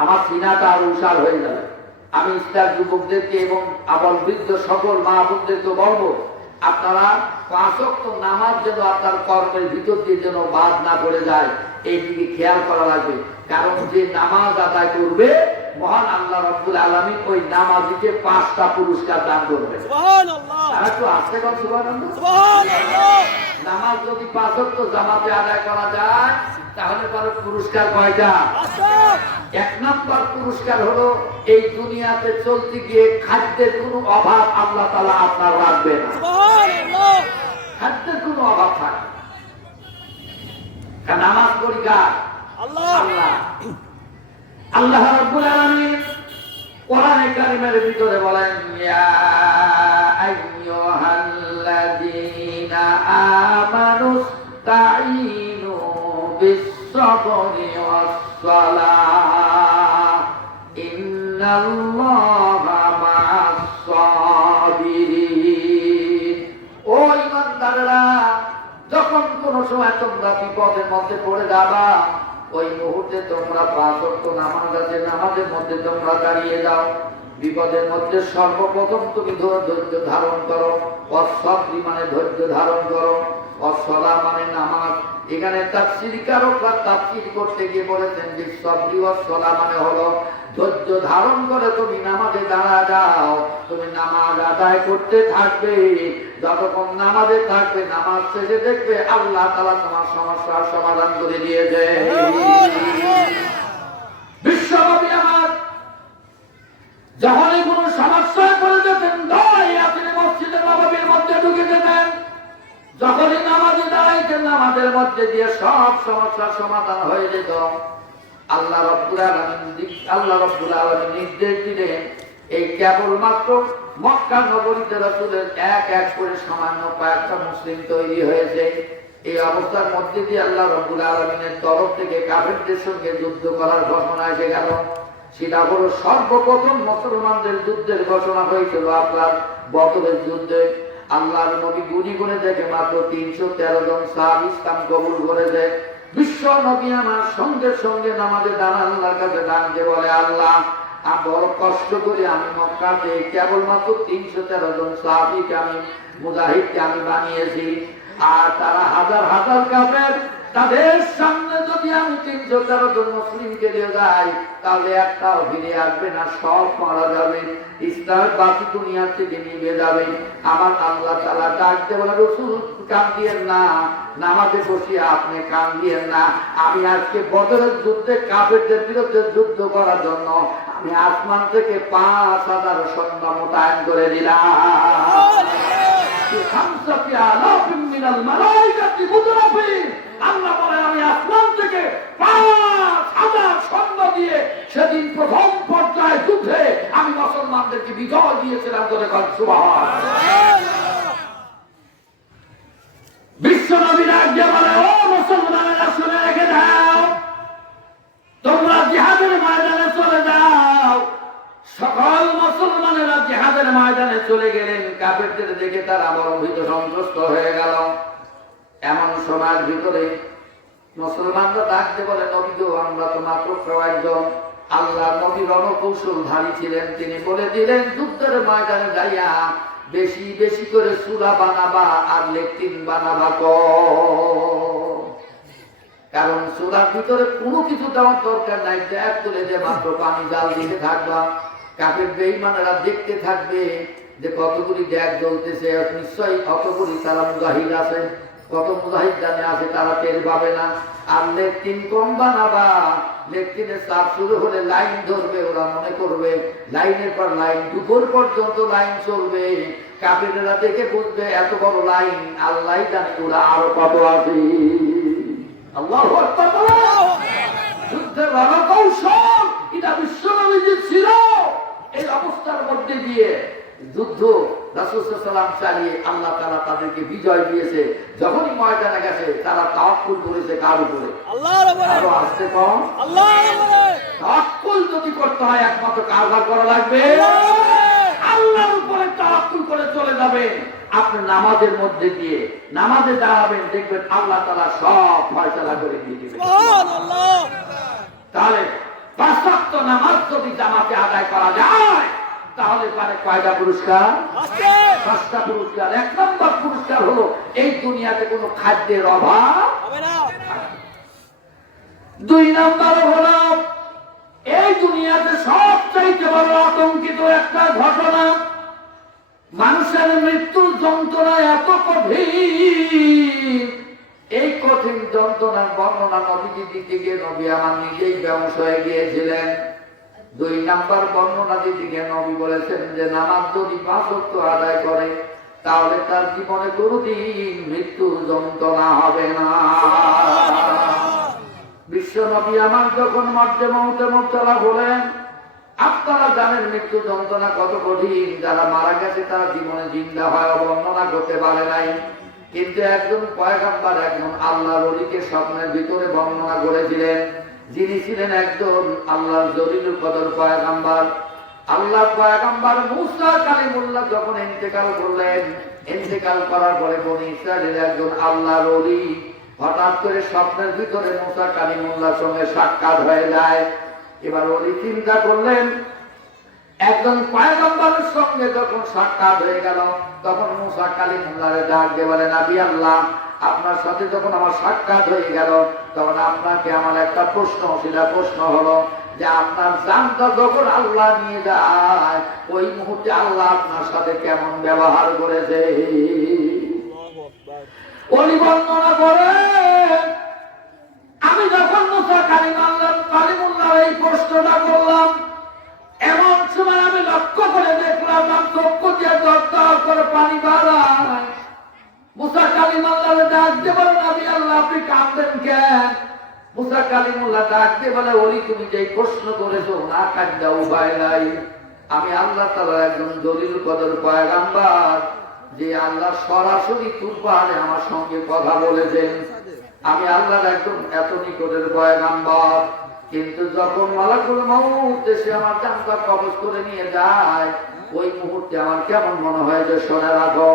আমার সিনাটা আরো উষার হয়ে যাবে। আমি ইস্টার যুবকদেরকে এবং আবার বৃদ্ধ সকল মা বোনদেরকে বলবো, আপনারা 5 ওয়াক্ত নামাজ যেন আপনার কর্মের ভিতর দিয়ে যেন বাদ না পড়ে যায়, এই দিকে খেয়াল করা লাগবে। কারণ যে নামাজ আদায় করবে, মহান আল্লাহ রাব্বুল আলামিন ওই নামাজিকে 5টা পুরস্কার দান করবে। সুবহানাল্লাহ। আর একটু আস্তে বল সুবহানাল্লাহ। সুবহানাল্লাহ। নামাজ যদি 5 ওয়াক্ত জামাতে আদায় করা যায়, তাহলে পরে পুরস্কার কয়টা? আসসালাম। 1 নম্বর পুরস্কার হলো, এই দুনিয়াতে চলতে গিয়ে খাদ্যের কোনো অভাব আল্লাহ তাআলা আপনার রাখবে না। সুবহানাল্লাহ। খাদ্যের কোনো অভাব থাকে না। কারণ নামাজ পড়ি কার? আল্লাহ। আল্লাহ। আল্লাহ রাব্বুল আলামিন কোরআনে কারীমের ভিতরে বলেন, ইয়া আইয়ুহাল্লাযীনা আমানুস্তাঈনু বিস-সাবরি ওয়াস-সালাহ ইন্নাল্লাহা মা'আস-সাবিরিন। ও ঈমানদাররা, যখন কোন সময় তোমরা বিপদের মধ্যে পড়ে যাবা, ওই মুহূর্তে তোমরা 5 ওয়াক্ত নামাজ আছে, নামাজের মধ্যে তোমরা দাঁড়িয়ে যাও। বিপদের মধ্যে সর্বপ্রথম তুমি ধৈর্য ধারণ করো। অসবরি মানে ধৈর্য ধারণ করো, অসলা মানে নামাজ। এখানে তাফসীরকারকরা তাফসীর করতে গিয়ে বলেছেন যে সবরি অসলা মানে হলো ধৈর্য ধারণ করে তুমি নামাজে দাঁড়া যাও, তুমি নামাজ আদায় করতে থাকবে। যতক্ষণ নামাজে থাকবে, নামাজ শেষে দেখবে আল্লাহ তাআলা তোমার সমস্যার সমাধান করে দিয়েছে। বিশ্বনবী আমার যখনই কোনো সমস্যায় পড়ে যেতেন, তিনি মসজিদে নববীর মধ্যে ঢুকে যেতেন। যখনই নামাজে দাঁড়াইতেন, নামাজের মধ্যে দিয়ে সব সমস্যার সমাধান হয়ে যেত। আল্লাহ রাব্বুল আলামিন নির্দেশ দিলেন, এই কেবলমাত্র মক্কা নগরীতে রাসূলের এক এক করে সামান্য কয়েকটা মুসলিম তৈরি হয়েছে। এই অবস্থার মধ্যে দিয়ে আল্লাহ রাব্বুল আলামিনের তরফ থেকে কাফেরদের সঙ্গে যুদ্ধ করার ঘোষণা এসে গেল। সেটা হলো সর্বপ্রথম মুসলমানদের যুদ্ধের ঘোষণা হয়েছিল আপনার বদরের যুদ্ধে। আল্লাহর নবী গুনি গুনে দেখে মাত্র 313 জন সাহাবী ইসলাম কবুল করেছে। বিশ্ব নবী আমার সঙ্গে সঙ্গে নামাজে দাঁড়ান, আল্লাহর কাছে ডাকতে বলে, আল্লাহ বড় কষ্ট করে আমি মক্কাতে কেবলমাত্র 313 জন সাহাবীকে আমি মুজাহিদকে আমি বানিয়েছি, আর তারা হাজার হাজার কাফের। তাদের সামনে যদি আমি 313 জন মুসলিমকে দিয়ে যাই, তাহলে একটাও ফিরে আসবে না, সব মারা যাবে, ইসলামের বাতি দুনিয়া থেকে নিভে যাবে। আমার আল্লাহ তাআলা ডাকতে বলে, রাসূল কাঁদিয়েন না, নামাজে বসিয়ে আপনি কাঁদিয়েন না। আমি আজকে বদরের যুদ্ধে কাফেরদের বিরুদ্ধে যুদ্ধ করার জন্য আমি আসমান থেকে 5000 সৈন্য মোতায়েন করে দিলাম। আল্লাহ বলেন, আমি আসমান থেকে 5000 সৈন্য দিয়ে সেদিন প্রথম পর্যায়ে যুদ্ধে আমি মুসলমানদেরকে বিজয় দিয়েছিলাম। করে সুবহানাল্লাহ। বিশ্ব নবীর আজ্ঞা বলে, ও মুসলমানেরা শুনে রেখে দাও, তোমরা জিহাদের ময়দানে চলে যাও। সকল মুসলমানেরা জিহাদের ময়দানে চলে গেলেন। কাফেরদের দেখে তারা বড় ভীত সন্ত্রস্ত হয়ে গেল। এমন সময়ের ভিতরে মুসলমানরা ডাকতে বলে, নবী গো, আমরা তো মাত্র কয়েকজন। আল্লাহ নবী রণকৌশলধারী ছিলেন, তিনি বলে দিলেন, যুদ্ধের ময়দানে যাইয়া বেশি বেশি করে চূড়া বানাবা আর লেট্রিন বানাবা কম। কারণ চূড়ার ভিতরে কোনো কিছু দেওয়ার দরকার নাই, ব্যাগ তুলে যে মাত্র পানি জাল দিতে থাকবা। কাফের বেঈমানেরা দেখতে থাকবে যে কতগুলি ব্যাগ জ্বলতেছে, নিশ্চয়ই কতগুলি তারা মুজাহিদ আছে, কত মুজাহিদ জানে আছে, তারা টের পাবে না। আর লেট্রিন কম বানাবা, লেট্রিনের চাপ শুরু হলে লাইন ধরবে, ওরা মনে করবে লাইনের পর লাইন, দুপুর পর্যন্ত লাইন চলবে। কাফেররা দেখে বুঝবে এত বড় লাইন, আল্লাহ জানে ওরা আরো কত আছে। আল্লাহু আকবার। যুদ্ধের রণকৌশল এটা বিশ্বনবীজি ছিল। এই অবস্থার মধ্যে দিয়ে যুদ্ধ রাসূল সাল্লাল্লাহু আলাইহি ওয়াসাল্লাম চালিয়ে আল্লাহ তাআলা তাদেরকে বিজয় দিয়েছে। যখনই ময়দানে গেছে তারা তাওয়াক্কুল করেছে কার উপরে? আল্লাহর উপরে। আরো আসতে কম আল্লাহর উপরে। তাওয়াক্কুল যদি করতে হয় একমাত্র কার উপর করা লাগবে? আল্লাহর উপরে তাওয়াক্কুল করে চলে যাবেন। আপনি নামাজের মধ্যে দিয়ে নামাজে দাঁড়াবেন, দেখবেন আল্লাহ তাআলা সব ফয়সালা করে দিয়ে দিবেন। সুবহানাল্লাহ। তাহলে ৫ ওয়াক্ত নামাজ যদি জামাতে আদায় করা যায় তাহলে পারে কয়টা পুরস্কার? ৫টা পুরস্কার। ১ নম্বর পুরস্কার হলো এই দুনিয়াতে কোনো খাদ্যের অভাব হবে না। ২ নম্বর হলো এই দুনিয়াতে সবচাইতে বড় আতঙ্কিত একটা ঘটনা, মানুষের মৃত্যুর যন্ত্রণা এত কঠিন। এই কঠিন যন্ত্রণার বর্ণনা নবীজি দিতে গিয়ে নবী আমার নিজেই বেহুশ হয়ে গিয়েছিলেন। ২ নাম্বার বর্ণনা দিতে গিয়ে নবী বলেছেন যে নামাজ যদি ৫ ওয়াক্ত আদায় করে তাহলে তার জীবনে কোনোদিন মৃত্যুর যন্ত্রণা হবে না। বিশ্ব নবী আমার যখন মধ্যে মৌতে মুবতালা হলেন, আপনারা জানেন মৃত্যু যন্ত্রণা কত কঠিন। যারা মারা গেছে তারা জীবনে জিন্দা হয় বর্ণনা করতে পারে নাই, কিন্তু একজন পয়গম্বর একজন আল্লাহর ওলিকে স্বপ্নের ভিতরে বর্ণনা করেছিলেন, যিনি ছিলেন একজন আল্লাহর জলিলুল কদর পয়গম্বর। আল্লাহর পয়গম্বর মুসা কালিমুল্লাহ যখন ইন্তেকাল করলেন, ইন্তেকাল করার পরে বনি ইসরাইলের একজন আল্লাহর ওলি হঠাৎ করে স্বপ্নের ভিতরে মুসা কালিমুল্লাহর সঙ্গে সাক্ষাৎ হয়ে যায়। এবার ওলি চিন্তা করলেন একজন পয়গম্বরের সঙ্গে যখন সাক্ষাৎ হয়ে গেল তখন মুসা কালিমুল্লাহরে ডাক দিয়ে বলে, নবী আল্লাহ, আপনার সাথে যখন আমার সাক্ষাৎ হয়ে গেল তখন আপনাকে আমার একটা প্রশ্ন ছিল। প্রশ্ন হলো যে আপনার জানটা যখন আল্লাহ নিয়ে যায় ওই মুহূর্তে আল্লাহ আপনার সাথে কেমন ব্যবহার করেছে? ওলি বর্ণনা করে, আমি যখন মুসা কালিমুল্লাহ এই প্রশ্নটা করলাম এমন সময় আমি লক্ষ্য করে দেখলাম আমার চক্ষু দিয়ে দরদর করে পানি বাড়ায়। মুসা কালিমুল্লাহ ডাক দিয়ে বলে, নবী আল্লাহ, আপনি কাঁদবেন কেন? মুসা কালিমুল্লাহ ডাক দিয়ে বলে, ওলি তুমি যে প্রশ্ন করেছো না কাঁদা উপায় নাই। আমি আল্লাহ তাআলার একজন জলিল কদর পয়গম্বর, যে আল্লাহ সরাসরি তুর পাহাড়ে আমার সঙ্গে কথা বলেছেন। আমি আল্লাহর একজন এত নিকটের পয়গম্বর, কিন্তু যখন মালাকুল মউত এসে আমার জানটা কবজ করে নিয়ে যায় ওই মুহূর্তে আমার কেমন মনে হয় যে শুনে রাখো,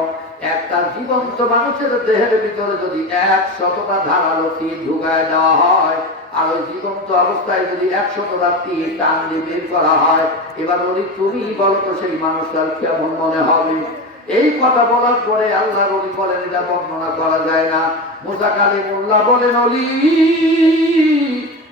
একটা জীবন্ত মানুষের দেহের ভিতরে যদি ১০০টা ধারালো তীর ঢুকায় দেওয়া হয় আর ওই জীবন্ত অবস্থায় যদি ১০০টা তীর টান দিয়ে বের করা হয়, এবার বলি তুমি বলো তো সেই মানুষটার কেমন মনে হবে? এই কথা বলার পরে আল্লাহ ওলি বলেন এটা বর্ণনা করা যায় না। মুসা কালিমুল্লাহ বলেন, ওলি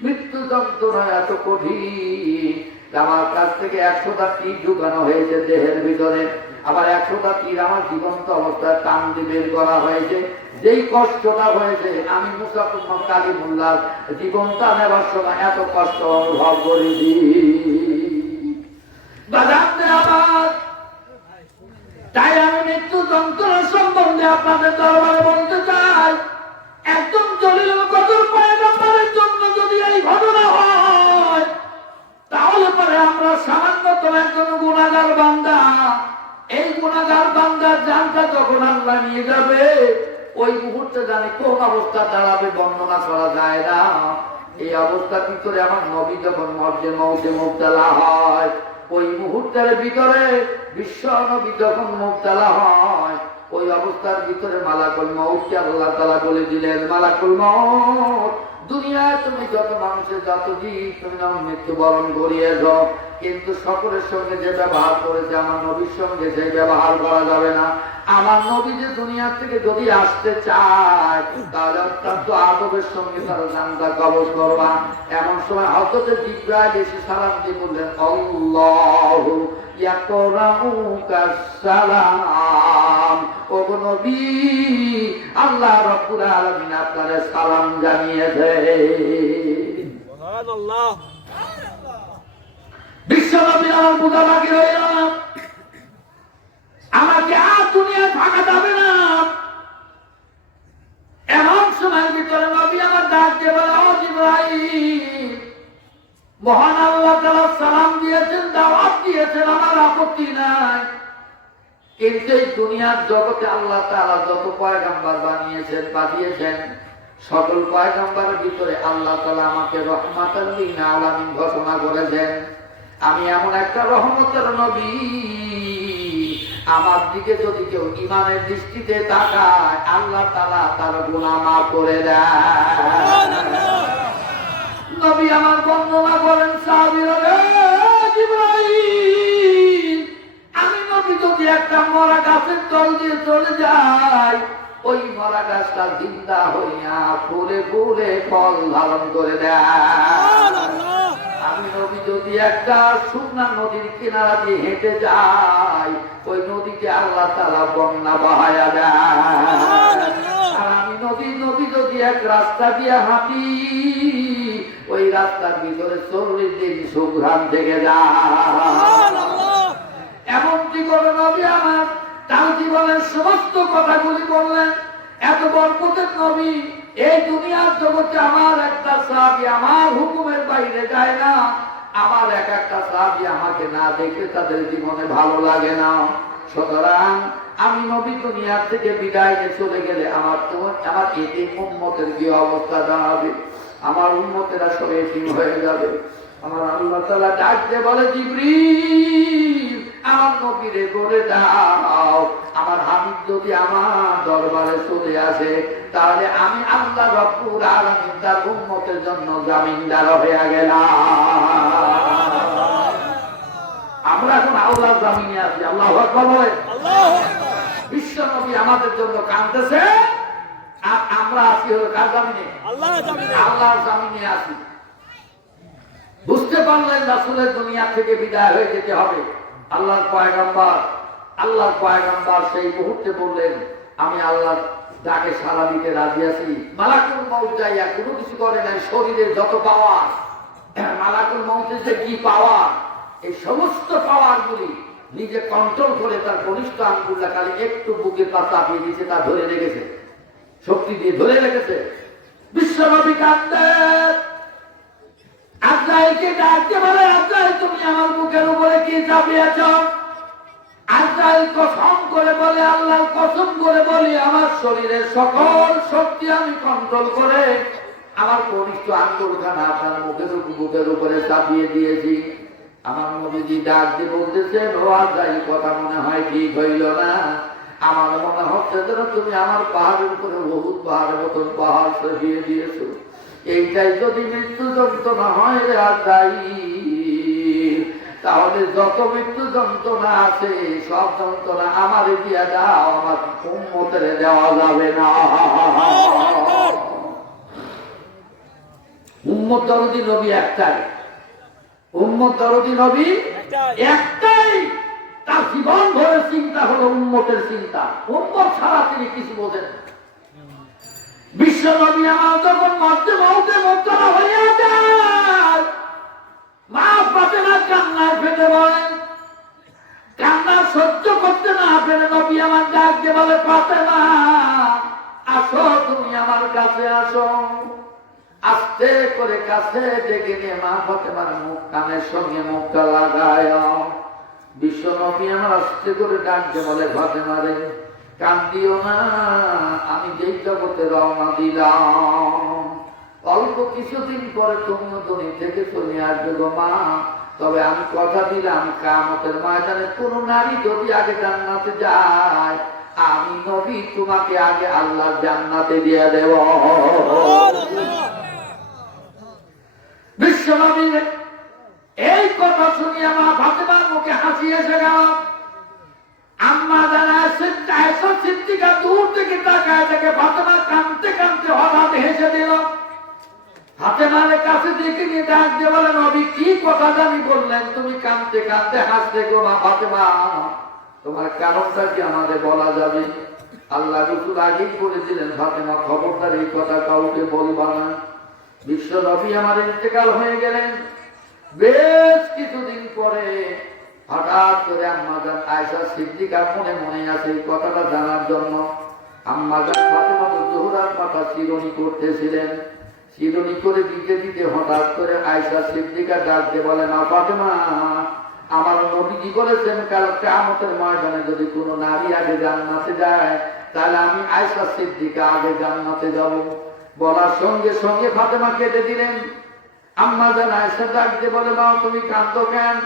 মৃত্যু যন্ত্রণা এত কঠিন, আমার কাছ থেকে ১০০টা তীর ঢুকানো হয়েছে দেহের ভিতরে, আবার ১০০টা তীর আমার জীবন্ত অবস্থায় টান দিয়ে বের করা হয়েছে। যেই কষ্টটা হয়েছে আমি মুসা কালিমুল্লাহ জীবনটা নেবার সময় এত কষ্ট অনুভব করেছি। আবার তাই আমি মৃত্যু যন্ত্রণা সম্বন্ধে আপনাদের দরবারে বলতে চাই, একদম জলিল কদর পয়গম্বরের জন্য যদি এই ঘটনা হয় তাহলে পরে আমরা সামান্যতম একজন গুনাহগার বান্দা, এই গুনাহগার বান্দার জানটা যখন আল্লাহ নিয়ে যাবে ওই মুহূর্তে জানি কোন অবস্থা দাঁড়াবে বর্ণনা করা যায় না। এই অবস্থার ভিতরে আমার নবী যখন মর্যে মৌতে মুবতালা হয় ওই মুহূর্তের ভিতরে বিশ্ব নবী যখন মুবতালা হয় ওই অবস্থার ভিতরে মালাকুল মউতকে আল্লাহ তাআলা বলে দিলেন, মালাকুল মউত, দুনিয়ায় তুমি যত মানুষের যত জীব তুমি মৃত্যুবরণ করিয়েছ, কিন্তু সকলের সঙ্গে যে ব্যবহার করেছে আমার নবীর সঙ্গে সেই ব্যবহার করা যাবে না। আমার নবী যে দুনিয়া থেকে যদি আসতে চায় তাহলে অত্যন্ত আদবের সঙ্গে তার জানটা কবজ করবা। এমন সময় হযরত জিবরাইল এসে সালাম দিয়ে বললেন, আল্লাহু ইয়াকরাউকা সালাম, ও নবী আল্লাহ রাব্বুল আলামিন আপনারে সালাম জানিয়েছে। সুবহানাল্লাহ। বিশ্ব নবী আমার বুঝা বাকি রইল না, আমাকে আজ থাকা যাবে না। এমন সময়ের ভিতরে নবী আমার ডাক দিয়ে বলে, ও জিবরাইল, মহান আল্লাহ তাআলা সালাম দিয়েছেন, দাওয়াত দিয়েছেন, আমার আপত্তি নাই। কিন্তু এই দুনিয়ার জগতে আল্লাহ তাআলা যত পয়গম্বর বানিয়েছেন, পাঠিয়েছেন, সকল পয়গম্বরের ভিতরে আল্লাহ তাআলা আমাকে রহমাতাল লিল আলামিন ঘোষণা করেছেন। আমি এমন একটা রহমতের নবী, আমার দিকে যদি কেউ ঈমানের দৃষ্টিতে তাকায়, আল্লাহ তাআলা তার গুনাহ মাফ করে দেয়। নবী আমার বর্ণনা করেন, সাহাবীরা, জিবরাইল, আমি নবী যদি একটা মরা গাছের তল দিয়ে চলে যাই, ওই মরা গাছটা জিন্দা হইয়া ফুলে ফুলে ফল ধারণ করে দেয়। আমি নবী যদি একটা শুকনা নদীর কিনারা দিয়ে হেঁটে যাই, ওই নদীকে আল্লাহ তাআলা বন্যা বহায়া দেয়। আর আমি নবী যদি এক রাস্তা দিয়ে হাঁটি, ওই রাস্তার ভিতরে 40 দিন সুঘ্রাণ থেকে যায়। এমনটি করে নবী আমার তার জীবনের সমস্ত কথাগুলি বললেন। এত বরকতের নবী, এই দুনিয়ার জগতে আমার একটা সাহাবী আমার হুকুমের বাইরে যায় না। আমার এক একটা সাহাবী আমাকে না দেখে তাদের জীবনে ভালো লাগে না। সুতরাং আমি নবী দুনিয়া থেকে বিদায় নিয়ে চলে গেলে আমার এতিম উম্মতের কি অবস্থা দাঁড়াবে? আমার উম্মতেরা সব এতিম হয়ে যাবে। আমার আল্লাহ তাআলা ডাক দিয়ে বলে, জিবরিল, আমার নবীরে বলে দাও, আমার হাবিব যদি আমার দরবারে চলে আসে, তাহলে আমি আল্লাহ রব্বুল আলামিন তার উম্মতের জন্য জামিনদার হয়ে গেলাম। আমরা এখন আল্লাহর জামিনে আছি। আল্লাহু আকবার বলে। বিশ্ব নবী আমাদের জন্য কাঁদতেছে, আর আমরা আছি হলো কার জামিনে? আল্লাহর জামিনে আছি। বুঝতে পারলেন রাসূলের দুনিয়া থেকে বিদায় হয়ে যেতে হবে। আল্লাহর পয়গম্বর সেই মুহূর্তে বললেন, আমি আল্লাহর ডাকে সাড়া দিতে রাজি আছি। মালাকুল মউত যাইয়া কোনো কিছু করে নাই। শরীরের যত পাওয়ার, মালাকুল মউতের যে কি পাওয়ার, এই সমস্ত পাওয়ার গুলি নিজে কন্ট্রোল করে তার কনিষ্ঠ আঙ্গুলটা খালি একটু বুকের পা চাপিয়ে দিয়েছে, তা ধরে রেখেছে, শক্তি দিয়ে ধরে রেখেছে। বিশ্বনবী কাঁদতেন। আজরাইলকে ডাকতে বলে, আজরাইল, তুমি আমার মুখের উপরে কি চাপিয়েছ? আজরাইল কসম করে বলে, আল্লাহর কসম করে বলি, আমার শরীরের সকল শক্তি আমি কন্ট্রোল করে আমার কনিষ্ঠ আঙ্গুলখানা আপনার বুকের উপরে চাপিয়ে দিয়েছি। আমার নবীজি ডাক দিয়ে বলতেছেন, ও আজরাইল, কথা মনে হয় ঠিক হইল না। আমার মনে হচ্ছে যেন তুমি আমার পাহাড়ের উপরে বহুত পাহাড়ের মতন পাহাড় সরিয়ে দিয়েছো। এইটাই যদি মৃত্যু যন্ত্রণা হয় রে আজরাইল, তাহলে যত মৃত্যু যন্ত্রণা আছে সব যন্ত্রণা আমারে দিয়ে দাও, আমার উম্মতের দেওয়া যাবে না। উম্মত দরদি নবী একটাই, উম্মত দরদি নবী একটাই। তার জীবন ভরে চিন্তা হলো উম্মতের চিন্তা। উম্মত ছাড়া তিনি কিছু বোঝেন। বিশ্ব নবী আমার যখন মধ্যে মুক্তরা হইয়া যায়, মা ফাতেমা কান্নায় ফেটে বলেন। কান্না সহ্য করতে না পেরে নবী আমার ডাক দিয়ে বলে, ফাতেমা, আসো, তুমি আমার কাছে আসো। আস্তে করে কাছে ডেকে নিয়ে মা ফাতেমার মুখ কানের সঙ্গে মুখটা লাগায়। বিশ্ব নবী আমার আস্তে করে ডাক দিয়ে বলে, ফাতেমা রে, কান্দিও না, আমি যেই জগতে রওনা দিলাম, অল্প কিছুদিন পরে তুমিও দুনিয়া থেকে চলে আসবে গো মা। তবে আমি কথা দিলাম, কিয়ামতের ময়দানে কোন নারী যদি আগে জান্নাতে যায়, আমি নবী তোমাকে আগে আল্লাহর জান্নাতে দিয়ে দেব। বিশ্ব নবীর এই কথা শুনিয়ে মা ফাতেমার মুখে হাসি এসে গেল। আম্মা জানা সিদ্দিকা দূর থেকে তাকায় দেখে ফাতেমা কাঁদতে কাঁদতে হঠাৎ হেসে দিল। ফাতেমার কাছে দেখে নিয়ে ডাক দিয়ে বলে, নবী কি কথা জানি বললেন, তুমি কাঁদতে কাঁদতে হাসতে গো মা ফাতেমা, তোমার কারণটা কি আমাদের বলা যাবে? আল্লাহ রাসূল আগেই বলেছিলেন, ফাতেমা খবরদার এই কথা কাউকে বলবা না। বিশ্ব নবী আমার ইন্তেকাল হয়ে গেলেন। বেশ কিছুদিন পরে হঠাৎ করে আম্মাজান আয়েশা সিদ্দিকা মনে মনে আছে এই কথাটা জানার জন্য আম্মাজান ফাতেমা জোহরার মাথা শিরোনি করতেছিলেন। শিরোনি করে দিতে দিতে হঠাৎ করে আয়েশা সিদ্দিকা ডাক দিয়ে বলে, না ফাতেমা, আমার নবীজি বলেছেন কাল কিয়ামতের ময়দানে যদি কোনো নারী আগে জান্নাতে যায় তাহলে আমি আয়েশা সিদ্দিকা আগে জান্নাতে যাব। বলার সঙ্গে সঙ্গে ফাতেমা কেঁদে দিলেন। আম্মাজান আয়েশা ডাক দিয়ে বলে, মা তুমি কাঁদো কেন?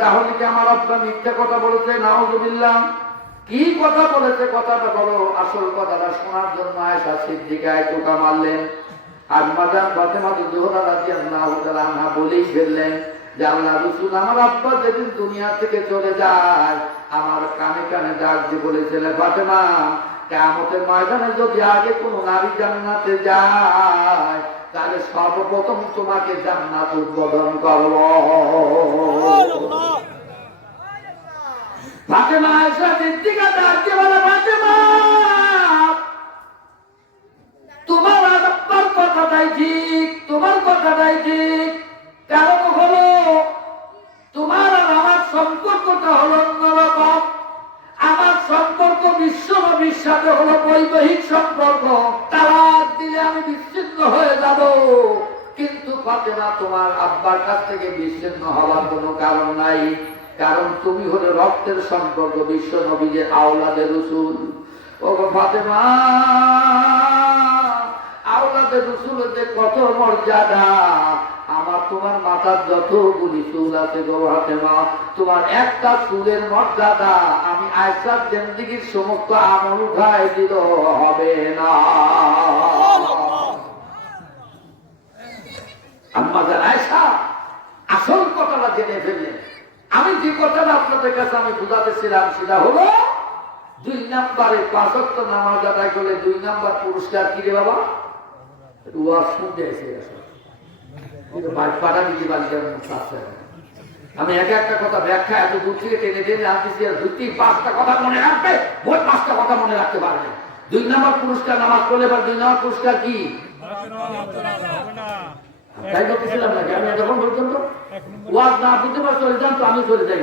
তাহলে কি আমার আব্বা মিথ্যা কথা বলেছে? নাউযুবিল্লাহ। কি কথা বলেছে কথাটা বলো। আসল কথাটা শোনার জন্য আয়েশা সিদ্দিকায় টোকা মারলেন। আম্মাজান ফাতেমা জোহরা রাদিয়াল্লাহু তাআলা আনহা বলেই ফেললেন যে আল্লাহ রাসূল, আমার আব্বা যেদিন দুনিয়া থেকে চলে যায় আমার কানে কানে ডাক দিয়ে বলেছিল, ফাতেমা, কিয়ামতের ময়দানে যদি আগে কোনো নারী জান্নাতে যায় তাহলে সর্বপ্রথম তোমাকে জান্নাত উদ্বোধন করব। ফাতেমা আয়েশা সিদ্দিকা ডাক দিয়ে বলে, ফাতেমা, তোমার আব্বার কথাটাই ঠিক, তোমার কথাটাই ঠিক। কারণ হলো তোমার আর আমার সম্পর্কটা হলো অন্যরকম। আমার সম্পর্ক বিশ্ব নবীর সাথে হলো বৈবাহিক সম্পর্ক। তালাক দিলে আমি বিচ্ছিন্ন হয়ে যাব। কিন্তু ফাতেমা, তোমার আব্বার কাছ থেকে বিচ্ছিন্ন হওয়ার কোনো কারণ নাই। কারণ তুমি হলো রক্তের সম্পর্ক, বিশ্ব নবীর আওলাদে রাসূল। ও ফাতেমা, আওলাদে রাসূলের যে কত মর্যাদা, আমার তোমার মাথার যতগুলি চুল আছে গো ফাতেমা, তোমার একটা চুলের মর্যাদা আমি আয়েশার জিন্দেগীর সমস্ত আমল উঠায় দিল হবে না। আম্মাজান আয়েশা আসল কথাটা জেনে ফেললেন। আমি যে কথাটা আপনাদের কাছে আমি বুঝাতেছিলাম সেটা হলো 2 নম্বরে 5 ওয়াক্ত নামাজ আদায় করলে 2 নম্বর পুরস্কার কি রে বাবা? ওয়াজ শুনতে এসে আমি এক একটা কথা ব্যাখ্যা এত দূর থেকে টেনে টেনে আনতেছি আর 5টা কথা মনে রাখবে, 5টা কথা মনে রাখতে পারবে। 2 নম্বর পুরস্কার নামাজ পড়লে বা 2 নম্বর পুরস্কার কি তাই বলতেছিলাম নাকি? আমি যখন পর্যন্ত ওয়াজ না বুঝতে পারছি চলে যান তো আমি চলে যাই,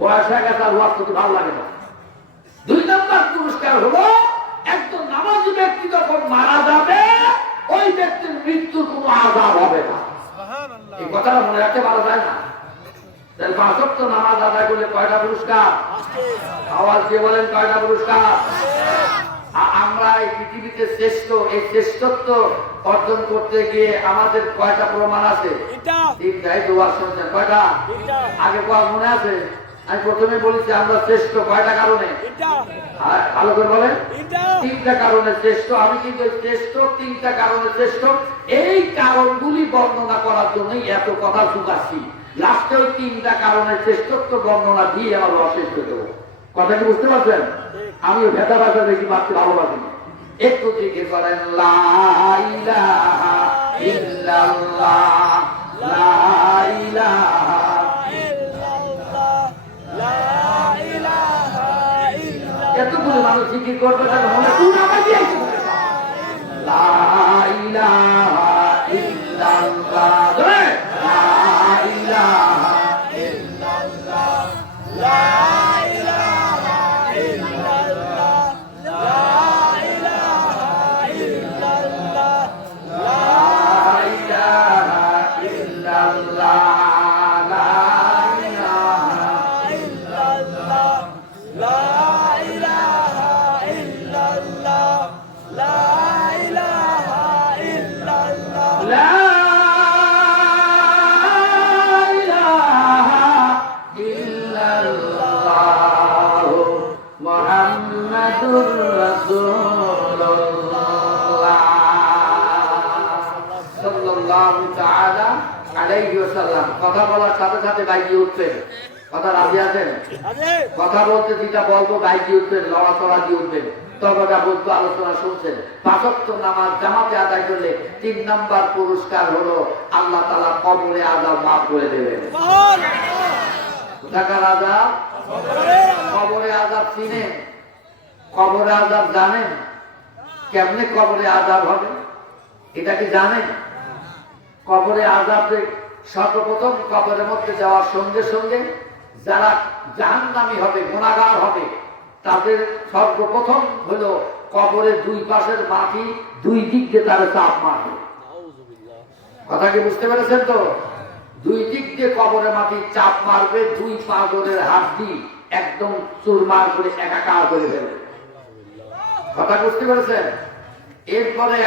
বয়স হয়ে গেছে আর ওয়াজ করতে ভালো লাগে না। 2 নম্বর পুরস্কার হলো একজন নামাজি ব্যক্তি যখন মারা যাবে ওই ব্যক্তির মৃত্যুর কোনো আযাব হবে না। এই কথাটা মনে রাখতে পারা যায় না? 5 ওয়াক্ত নামাজ আদায় করলে কয়টা পুরস্কার? আওয়াজ দিয়ে বলেন কয়টা পুরস্কার? আমরা এই পৃথিবীতে শ্রেষ্ঠ, এই শ্রেষ্ঠত্ব অর্জন করতে গিয়ে আমাদের কয়টা প্রমাণ আছে? তিনটাই দোয়া শুনছেন। কয়টা? আগে কোয়া মনে আছে? আমি প্রথমে বলেছি আমরা শ্রেষ্ঠ কয়টা কারণে? ভালো করে বলেন। 3টা কারণে শ্রেষ্ঠ। আমি কিন্তু শ্রেষ্ঠ 3টা কারণে শ্রেষ্ঠ এই কারণগুলি বর্ণনা করার জন্যই এত কথা শুকাচ্ছি। লাস্টে ওই 3টা কারণের শ্রেষ্ঠত্ব বর্ণনা দিয়ে আমার অশেষ করে দেবো। কথা কি বুঝতে পারছেন? আমিও ভেদা ভাষা বেশি মারতে ভালোবাসি। একটু জিজ্ঞেস করেন লা ইলাহা ইল্লাল্লাহ, লা ইলাহা এতগুলো মানুষ জিকির করবে মনে লা ইলাহা ইল্লাল্লাহ, লা ইলাহা ইল্লাল্লাহ, লা ইলাহা ইল্লাল্লাহ, লা ইলাহা ইল্লাল্লাহ, লা ইলাহা ইল্লাল্লাহ, লা ইলাহা ইল্লাল্লাহ, লা ইলাহা ইল্লাল্লাহ, লা ইলাহা ইল্লাল্লাহ, লা ইলাহা ইল্লাল্লাহ মুহাম্মাদুর রাসূলুল্লাহ সাল্লাল্লাহু তাআলা আলাইহি ওয়াসাল্লাম। কথা বলার সাথে সাথে বাইকে উঠবেন। কথা রাজি আছেন? কথা বলতে যেটা বলবো বাইকে উঠবেন, লড়াচড়া দিয়ে উঠবেন। তবটা বলতো আলোচনা শুনছেন। 5 ওয়াক্ত নামাজ জামাতে আদায় করলে 3 নম্বর পুরস্কার হলো আল্লাহ তাআলা কবরে আযাব মাফ করে দেবেন। কোথাকার আযাব? কবরে আযাব চিনেন? কবরে আযাব জানেন? কেমনে কবরে আযাব হবে এটা কি জানেন? কবরে আযাব সর্বপ্রথম কবরের মধ্যে যাওয়ার সঙ্গে সঙ্গে যারা জাহান্নামী হবে, গুনাহগার হবে, তাদের সর্বপ্রথম হলো কবরের দুই পাশের মাটি দুই দিক দিয়ে তারা চাপ মারবে। কথা কি বুঝতে পেরেছেন তো? দুই দিক দিয়ে কবরের মাটি চাপ মারবে, দুই পাঁজরের হাড্ডি একদম চুরমার করে একাকার করে ফেলবে। কথা বুঝতে পেরেছেন? এরপরে